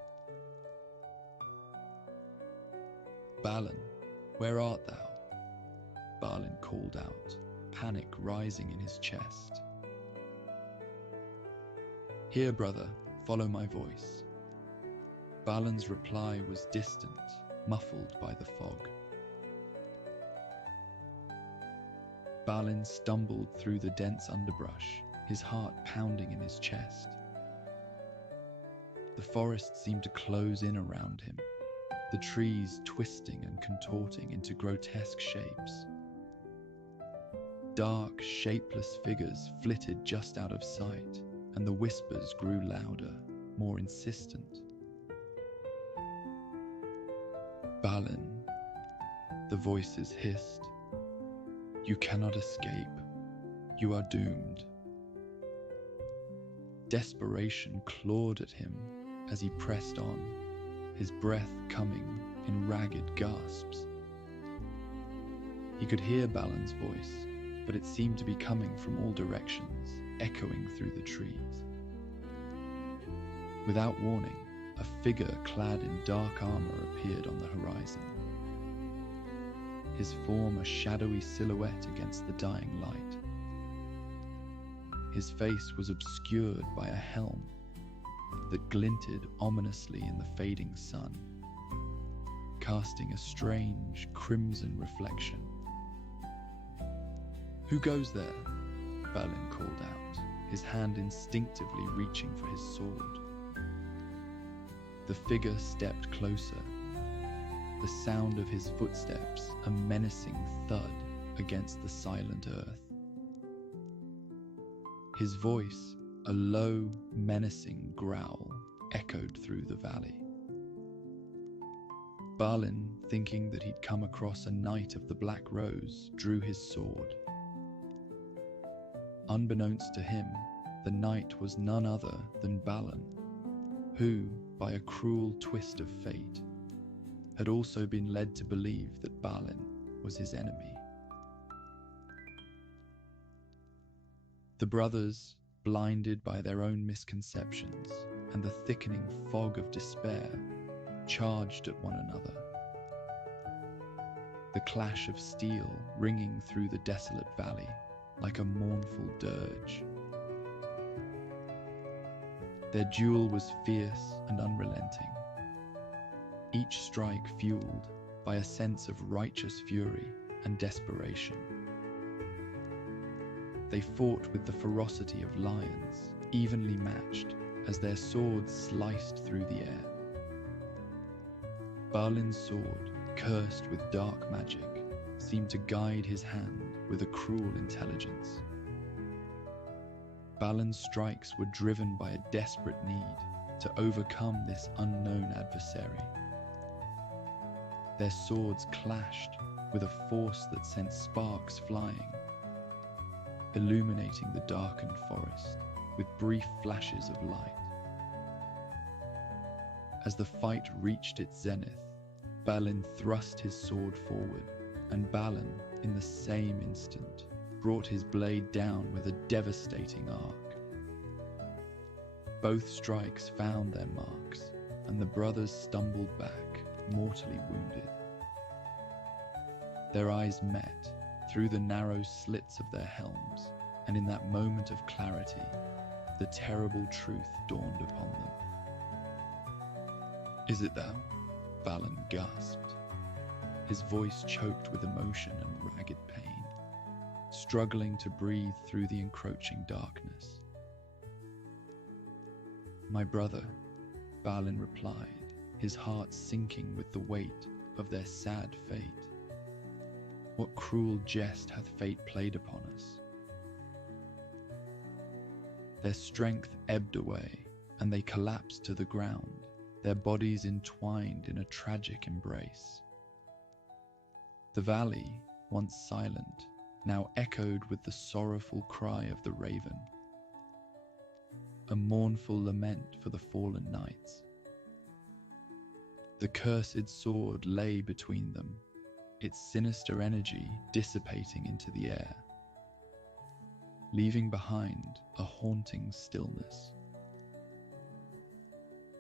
"Merlin, where art thou?" Merlin called out, panic rising in his chest. "Here, brother, follow my voice." Merlin's reply was distant, muffled by the fog. Merlin stumbled through the dense underbrush, his heart pounding in his chest. The forest seemed to close in around him, the trees twisting and contorting into grotesque shapes. Dark, shapeless figures flitted just out of sight, and the whispers grew louder, more insistent. "Merlin," the voices hissed, "you cannot escape. You are doomed." Desperation clawed at him as he pressed on, his breath coming in ragged gasps. He could hear Merlin's voice, but it seemed to be coming from all directions, echoing through the trees. Without warning, a figure clad in dark armor appeared on the horizon, his form a shadowy silhouette against the dying light. His face was obscured by a helm that glinted ominously in the fading sun, casting a strange crimson reflection. "Who goes there?" Merlin called out, his hand instinctively reaching for his sword. The figure stepped closer, the sound of his footsteps a menacing thud against the silent earth. His voice, a low, menacing growl, echoed through the valley. Balin, thinking that he'd come across a knight of the Black Rose, drew his sword. Unbeknownst to him, the knight was none other than Balin, who, by a cruel twist of fate, had also been led to believe that Balin was his enemy. The brothers, blinded by their own misconceptions and the thickening fog of despair, charged at one another. The clash of steel ringing through the desolate valley like a mournful dirge. Their duel was fierce and unrelenting, each strike fueled by a sense of righteous fury and desperation. They fought with the ferocity of lions, evenly matched as their swords sliced through the air. Balin's sword, cursed with dark magic, seemed to guide his hand with a cruel intelligence. Balin's strikes were driven by a desperate need to overcome this unknown adversary. Their swords clashed with a force that sent sparks flying, illuminating the darkened forest with brief flashes of light. As the fight reached its zenith, Balin thrust his sword forward, and Balin, in the same instant, brought his blade down with a devastating arc. Both strikes found their marks, and the brothers stumbled back, mortally wounded. Their eyes met through the narrow slits of their helms, and in that moment of clarity, the terrible truth dawned upon them. "Is it thou?" Balin gasped, his voice choked with emotion and ragged pain, struggling to breathe through the encroaching darkness. "My brother," Balin replied, his heart sinking with the weight of their sad fate. "What cruel jest hath fate played upon us?" Their strength ebbed away, and they collapsed to the ground, their bodies entwined in a tragic embrace. The valley, once silent, now echoed with the sorrowful cry of the raven, a mournful lament for the fallen knights. The cursed sword lay between them, its sinister energy dissipating into the air, leaving behind a haunting stillness.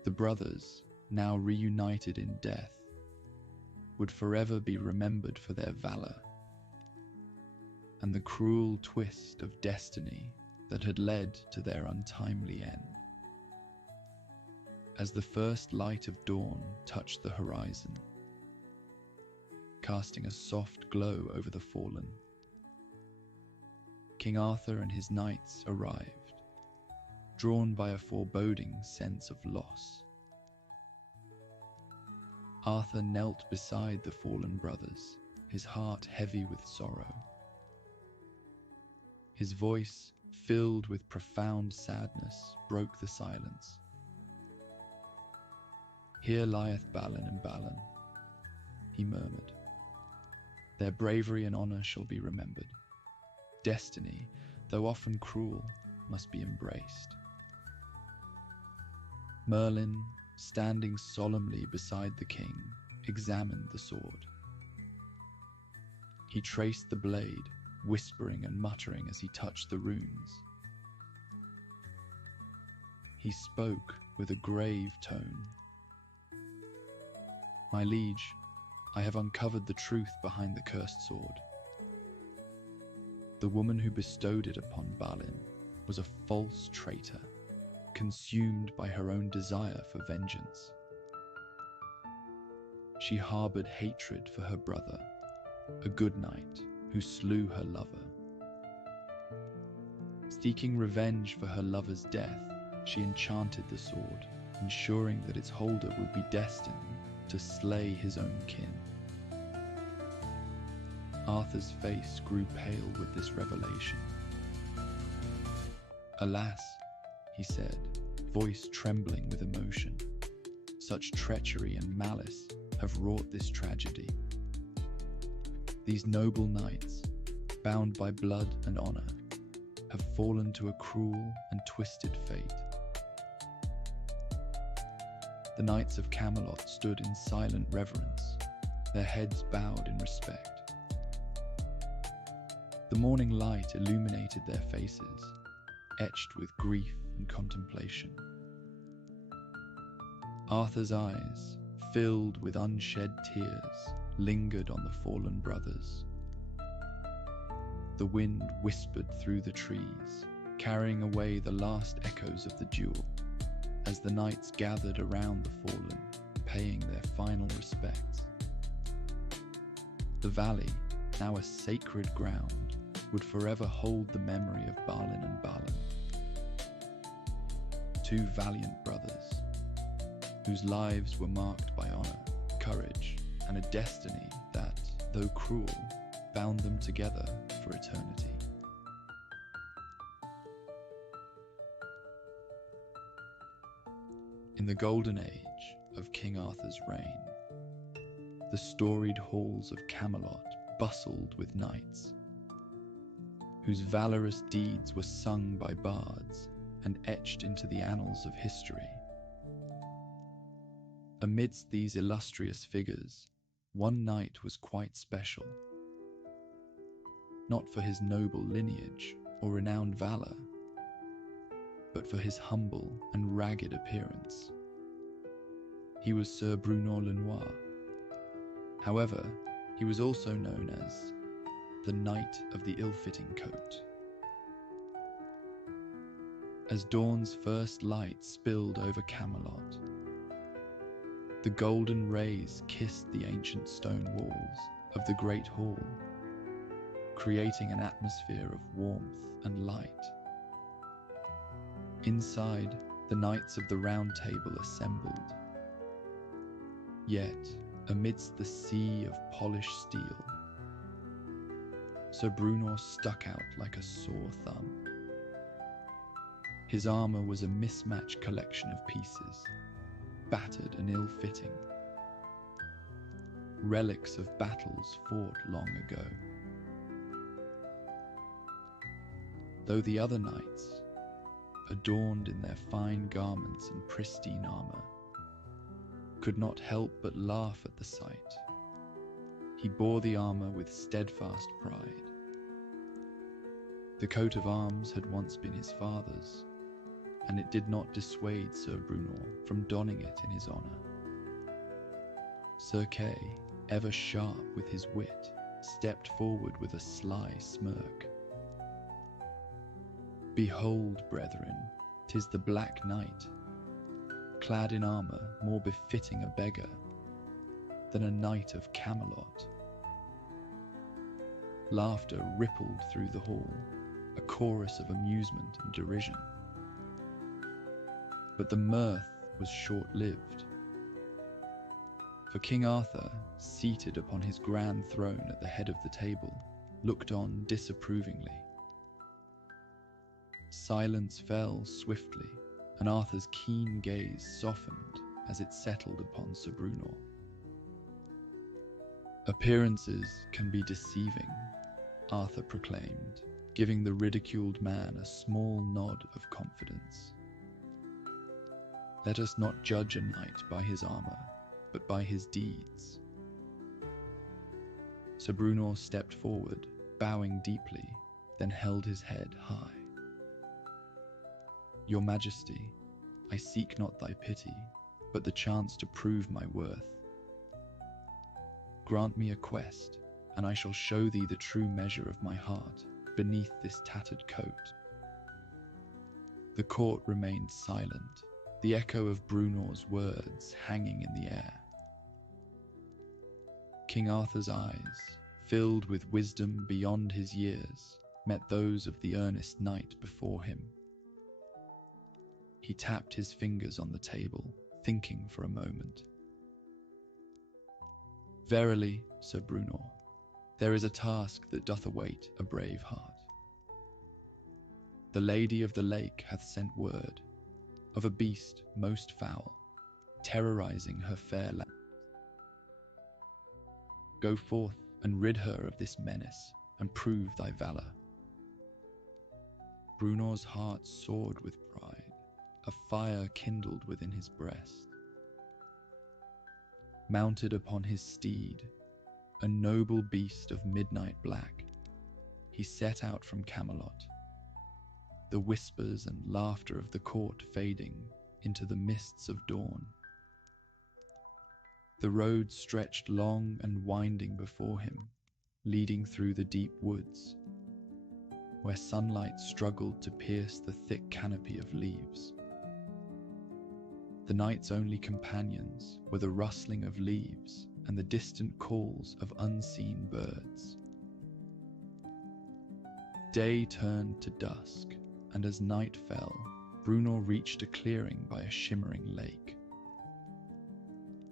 The brothers, now reunited in death, would forever be remembered for their valor and the cruel twist of destiny that had led to their untimely end. As the first light of dawn touched the horizon, casting a soft glow over the fallen, King Arthur and his knights arrived, drawn by a foreboding sense of loss. Arthur knelt beside the fallen brothers, his heart heavy with sorrow. His voice, filled with profound sadness, broke the silence. "Here lieth Balin and Balin," he murmured. "Their bravery and honor shall be remembered. Destiny, though often cruel, must be embraced." Merlin, standing solemnly beside the king, examined the sword. He traced the blade, whispering and muttering as he touched the runes. He spoke with a grave tone. "My liege, I have uncovered the truth behind the cursed sword. The woman who bestowed it upon Balin was a false traitor, consumed by her own desire for vengeance. She harbored hatred for her brother, a good knight who slew her lover. Seeking revenge for her lover's death, she enchanted the sword, ensuring that its holder would be destined to slay his own kin." Arthur's face grew pale with this revelation. "Alas," he said, voice trembling with emotion. Such treachery and malice have wrought this tragedy. These noble knights, bound by blood and honor, have fallen to a cruel and twisted fate. The knights of Camelot stood in silent reverence, their heads bowed in respect. The morning light illuminated their faces, etched with grief and contemplation. Arthur's eyes, filled with unshed tears, lingered on the fallen brothers. The wind whispered through the trees, carrying away the last echoes of the duel, as the knights gathered around the fallen, paying their final respects. The valley, now a sacred ground, would forever hold the memory of Merlin and Balin, two valiant brothers, whose lives were marked by honor, courage, and a destiny that, though cruel, bound them together for eternity. In the golden age of King Arthur's reign, the storied halls of Camelot bustled with knights, whose valorous deeds were sung by bards and etched into the annals of history. Amidst these illustrious figures, one knight was quite special, not for his noble lineage or renowned valor, but for his humble and ragged appearance. He was Sir Bruno Lenoir. However, he was also known as the Knight of the Ill-Fitting Coat. As dawn's first light spilled over Camelot, the golden rays kissed the ancient stone walls of the great hall, creating an atmosphere of warmth and light. Inside, the knights of the Round Table assembled. Yet, amidst the sea of polished steel, Sir Bruno stuck out like a sore thumb. His armor was a mismatched collection of pieces, battered and ill-fitting, relics of battles fought long ago. Though the other knights, adorned in their fine garments and pristine armor, could not help but laugh at the sight, he bore the armor with steadfast pride. The coat of arms had once been his father's, and it did not dissuade Sir Bruno from donning it in his honor. Sir Kay, ever sharp with his wit, stepped forward with a sly smirk. "Behold, brethren, 'tis the Black Knight, clad in armor more befitting a beggar than a knight of Camelot." Laughter rippled through the hall, a chorus of amusement and derision. But the mirth was short-lived, for King Arthur, seated upon his grand throne at the head of the table, looked on disapprovingly. Silence fell swiftly, and Arthur's keen gaze softened as it settled upon Sir Bruno. "Appearances can be deceiving," Arthur proclaimed, giving the ridiculed man a small nod of confidence. "Let us not judge a knight by his armor, but by his deeds." Sir Bruno stepped forward, bowing deeply, then held his head high. "Your Majesty, I seek not thy pity, but the chance to prove my worth. Grant me a quest, and I shall show thee the true measure of my heart beneath this tattered coat." The court remained silent, the echo of Bruno's words hanging in the air. King Arthur's eyes, filled with wisdom beyond his years, met those of the earnest knight before him. He tapped his fingers on the table, thinking for a moment. "Verily, Sir Bruno, there is a task that doth await a brave heart. The Lady of the Lake hath sent word, of a beast most foul, terrorizing her fair land. Go forth and rid her of this menace, and prove thy valor. Brunor's heart soared with pride, a fire kindled within his breast. Mounted upon his steed, a noble beast of midnight black, he set out from Camelot, the whispers and laughter of the court fading into the mists of dawn. The road stretched long and winding before him, leading through the deep woods, where sunlight struggled to pierce the thick canopy of leaves. The night's only companions were the rustling of leaves and the distant calls of unseen birds. Day turned to dusk, and as night fell, Bruno reached a clearing by a shimmering lake.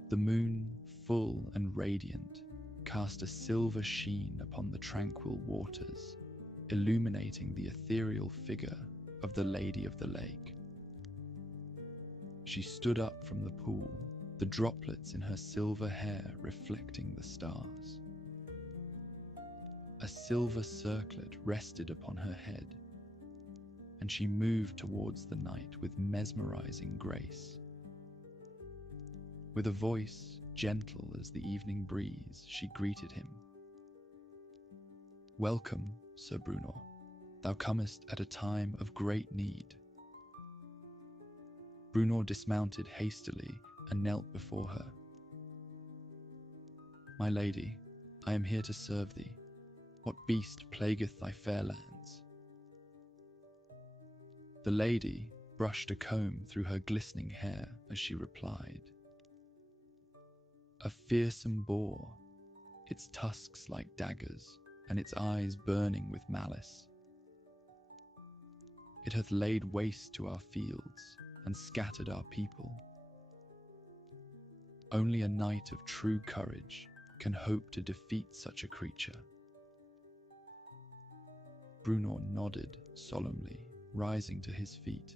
The moon, full and radiant, cast a silver sheen upon the tranquil waters, illuminating the ethereal figure of the Lady of the Lake. She stood up from the pool, the droplets in her silver hair reflecting the stars. A silver circlet rested upon her head, and she moved towards the night with mesmerizing grace. With a voice gentle as the evening breeze, she greeted him. "Welcome, Sir Bruno. Thou comest at a time of great need." Bruno dismounted hastily and knelt before her. "My lady, I am here to serve thee. What beast plagueth thy fair lands?" The lady brushed a comb through her glistening hair as she replied, "A fearsome boar, its tusks like daggers, and its eyes burning with malice. It hath laid waste to our fields and scattered our people. Only a knight of true courage can hope to defeat such a creature." Bruno nodded solemnly, rising to his feet.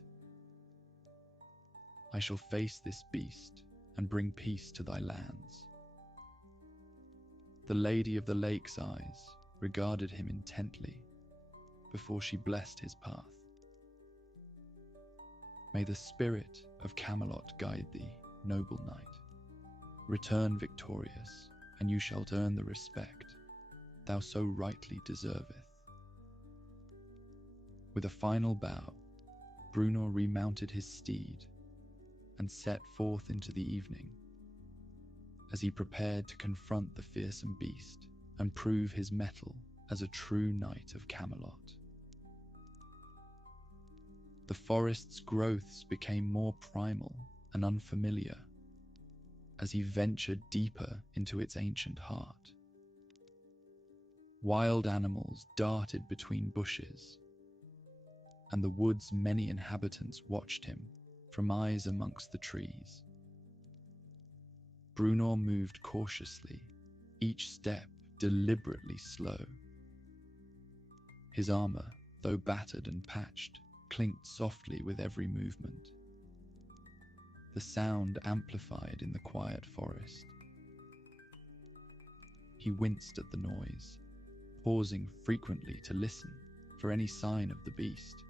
"I shall face this beast and bring peace to thy lands." The Lady of the Lake's eyes regarded him intently before she blessed his path. "May the spirit of Camelot guide thee, noble knight. Return victorious, and you shalt earn the respect thou so rightly deserveth." With a final bow, Bruno remounted his steed and set forth into the evening, as he prepared to confront the fearsome beast and prove his mettle as a true knight of Camelot. The forest's growths became more primal and unfamiliar as he ventured deeper into its ancient heart. Wild animals darted between bushes, and the wood's many inhabitants watched him from eyes amongst the trees. Bruno moved cautiously, each step deliberately slow. His armor, though battered and patched, clinked softly with every movement. The sound amplified in the quiet forest. He winced at the noise, pausing frequently to listen for any sign of the beast.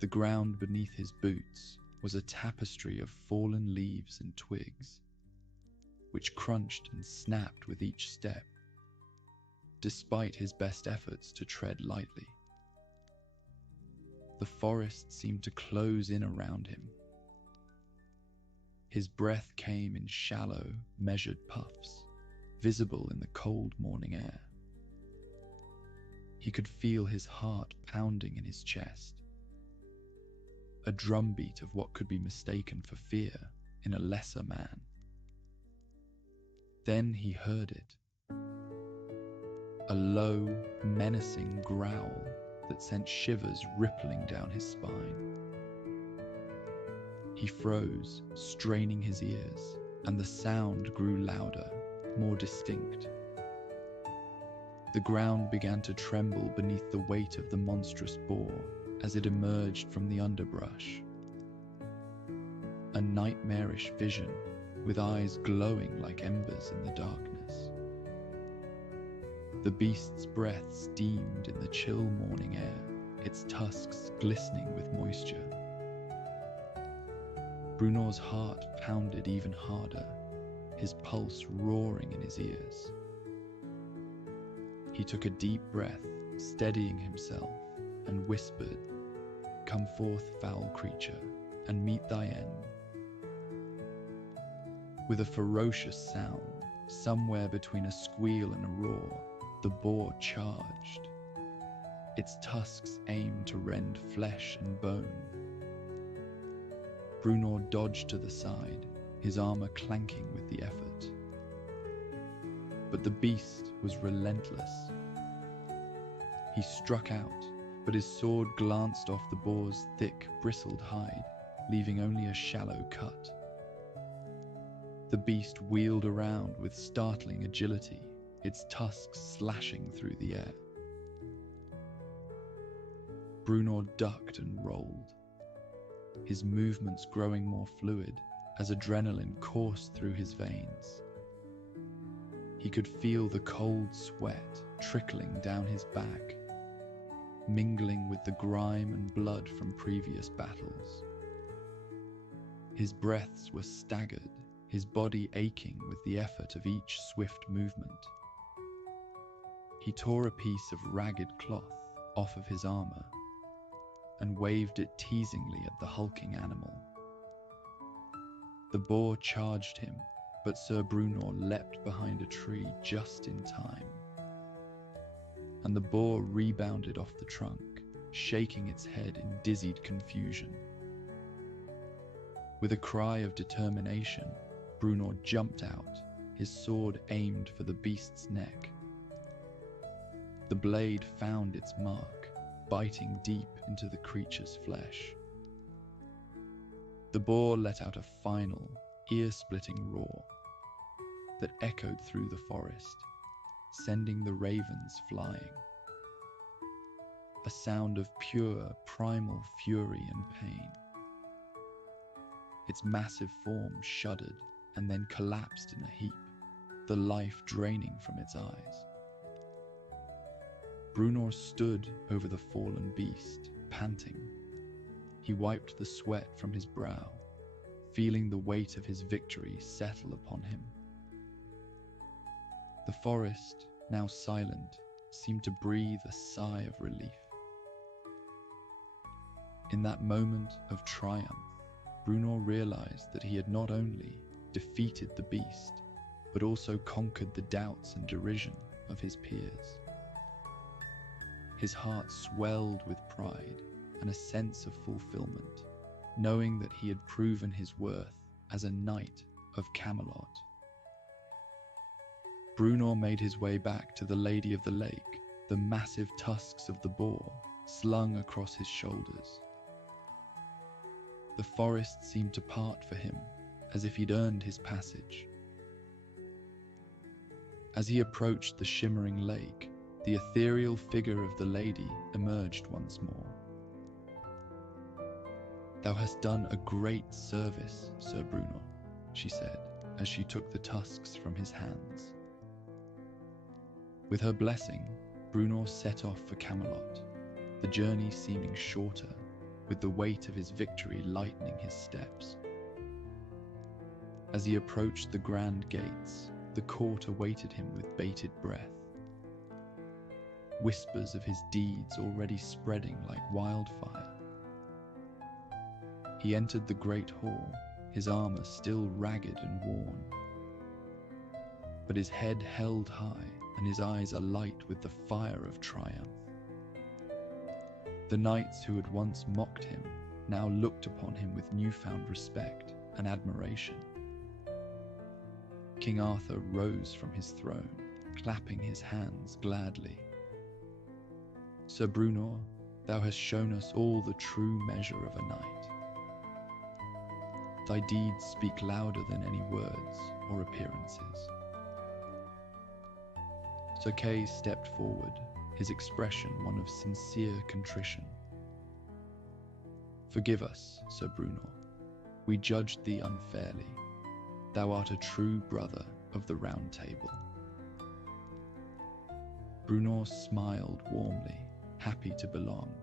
The ground beneath his boots was a tapestry of fallen leaves and twigs, which crunched and snapped with each step, despite his best efforts to tread lightly. The forest seemed to close in around him. His breath came in shallow, measured puffs, visible in the cold morning air. He could feel his heart pounding in his chest, a drumbeat of what could be mistaken for fear in a lesser man. Then he heard it, a low, menacing growl that sent shivers rippling down his spine. He froze, straining his ears, and the sound grew louder, more distinct. The ground began to tremble beneath the weight of the monstrous boar as it emerged from the underbrush. A nightmarish vision with eyes glowing like embers in the darkness. The beast's breath steamed in the chill morning air, its tusks glistening with moisture. Brunor's heart pounded even harder, his pulse roaring in his ears. He took a deep breath, steadying himself, and whispered, "Come forth, foul creature, and meet thy end." With a ferocious sound, somewhere between a squeal and a roar, the boar charged. Its tusks aimed to rend flesh and bone. Brunor dodged to the side, his armor clanking with the effort. But the beast was relentless. He struck out, but his sword glanced off the boar's thick, bristled hide, leaving only a shallow cut. The beast wheeled around with startling agility, its tusks slashing through the air. Brunor ducked and rolled, his movements growing more fluid as adrenaline coursed through his veins. He could feel the cold sweat trickling down his back, mingling with the grime and blood from previous battles. His breaths were staggered, his body aching with the effort of each swift movement. He tore a piece of ragged cloth off of his armor and waved it teasingly at the hulking animal. The boar charged him, but Sir Brunor leapt behind a tree just in time, and the boar rebounded off the trunk, shaking its head in dizzied confusion. With a cry of determination, Brunor jumped out, his sword aimed for the beast's neck. The blade found its mark, biting deep into the creature's flesh. The boar let out a final, ear-splitting roar that echoed through the forest, sending the ravens flying. A sound of pure, primal fury and pain. Its massive form shuddered and then collapsed in a heap, the life draining from its eyes. Brunor stood over the fallen beast, panting. He wiped the sweat from his brow, feeling the weight of his victory settle upon him. The forest, now silent, seemed to breathe a sigh of relief. In that moment of triumph, Brunor realized that he had not only defeated the beast, but also conquered the doubts and derision of his peers. His heart swelled with pride and a sense of fulfillment, knowing that he had proven his worth as a knight of Camelot. Brunor made his way back to the Lady of the Lake, the massive tusks of the boar slung across his shoulders. The forest seemed to part for him, as if he'd earned his passage. As he approached the shimmering lake, the ethereal figure of the lady emerged once more. "Thou hast done a great service, Sir Brunor," she said, as she took the tusks from his hands. With her blessing, Brunor set off for Camelot, the journey seeming shorter, with the weight of his victory lightening his steps. As he approached the grand gates, the court awaited him with bated breath. Whispers of his deeds already spreading like wildfire. He entered the great hall, his armor still ragged and worn, but his head held high and his eyes alight with the fire of triumph. The knights who had once mocked him now looked upon him with newfound respect and admiration. King Arthur rose from his throne, clapping his hands gladly. "Sir Brunor, thou hast shown us all the true measure of a knight. Thy deeds speak louder than any words or appearances." Sir Kay stepped forward, his expression one of sincere contrition. Forgive us, Sir Brunor. We judged thee unfairly. Thou art a true brother of the Round Table. Brunor smiled warmly, happy to belong.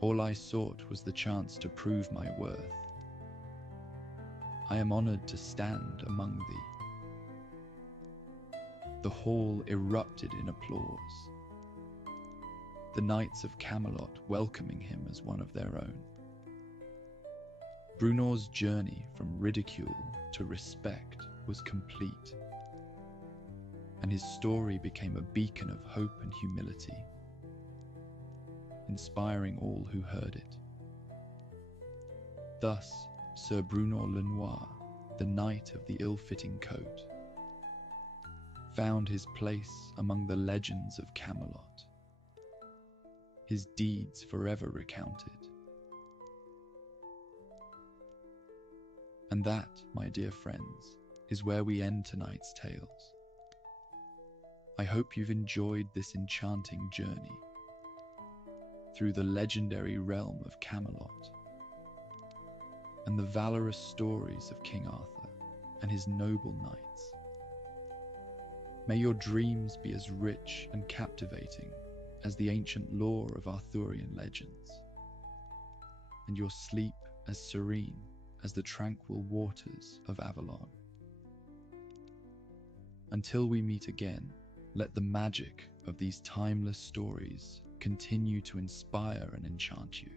All I sought was the chance to prove my worth. I am honored to stand among thee. The hall erupted in applause, the knights of Camelot welcoming him as one of their own. Brunor's journey from ridicule to respect was complete, and his story became a beacon of hope and humility, inspiring all who heard it. Thus, Sir Brunor Lenoir, the knight of the ill-fitting coat, found his place among the legends of Camelot, his deeds forever recounted. And that, my dear friends, is where we end tonight's tales. I hope you've enjoyed this enchanting journey through the legendary realm of Camelot and the valorous stories of King Arthur and his noble knights. May your dreams be as rich and captivating as the ancient lore of Arthurian legends, and your sleep as serene as the tranquil waters of Avalon. Until we meet again, let the magic of these timeless stories continue to inspire and enchant you.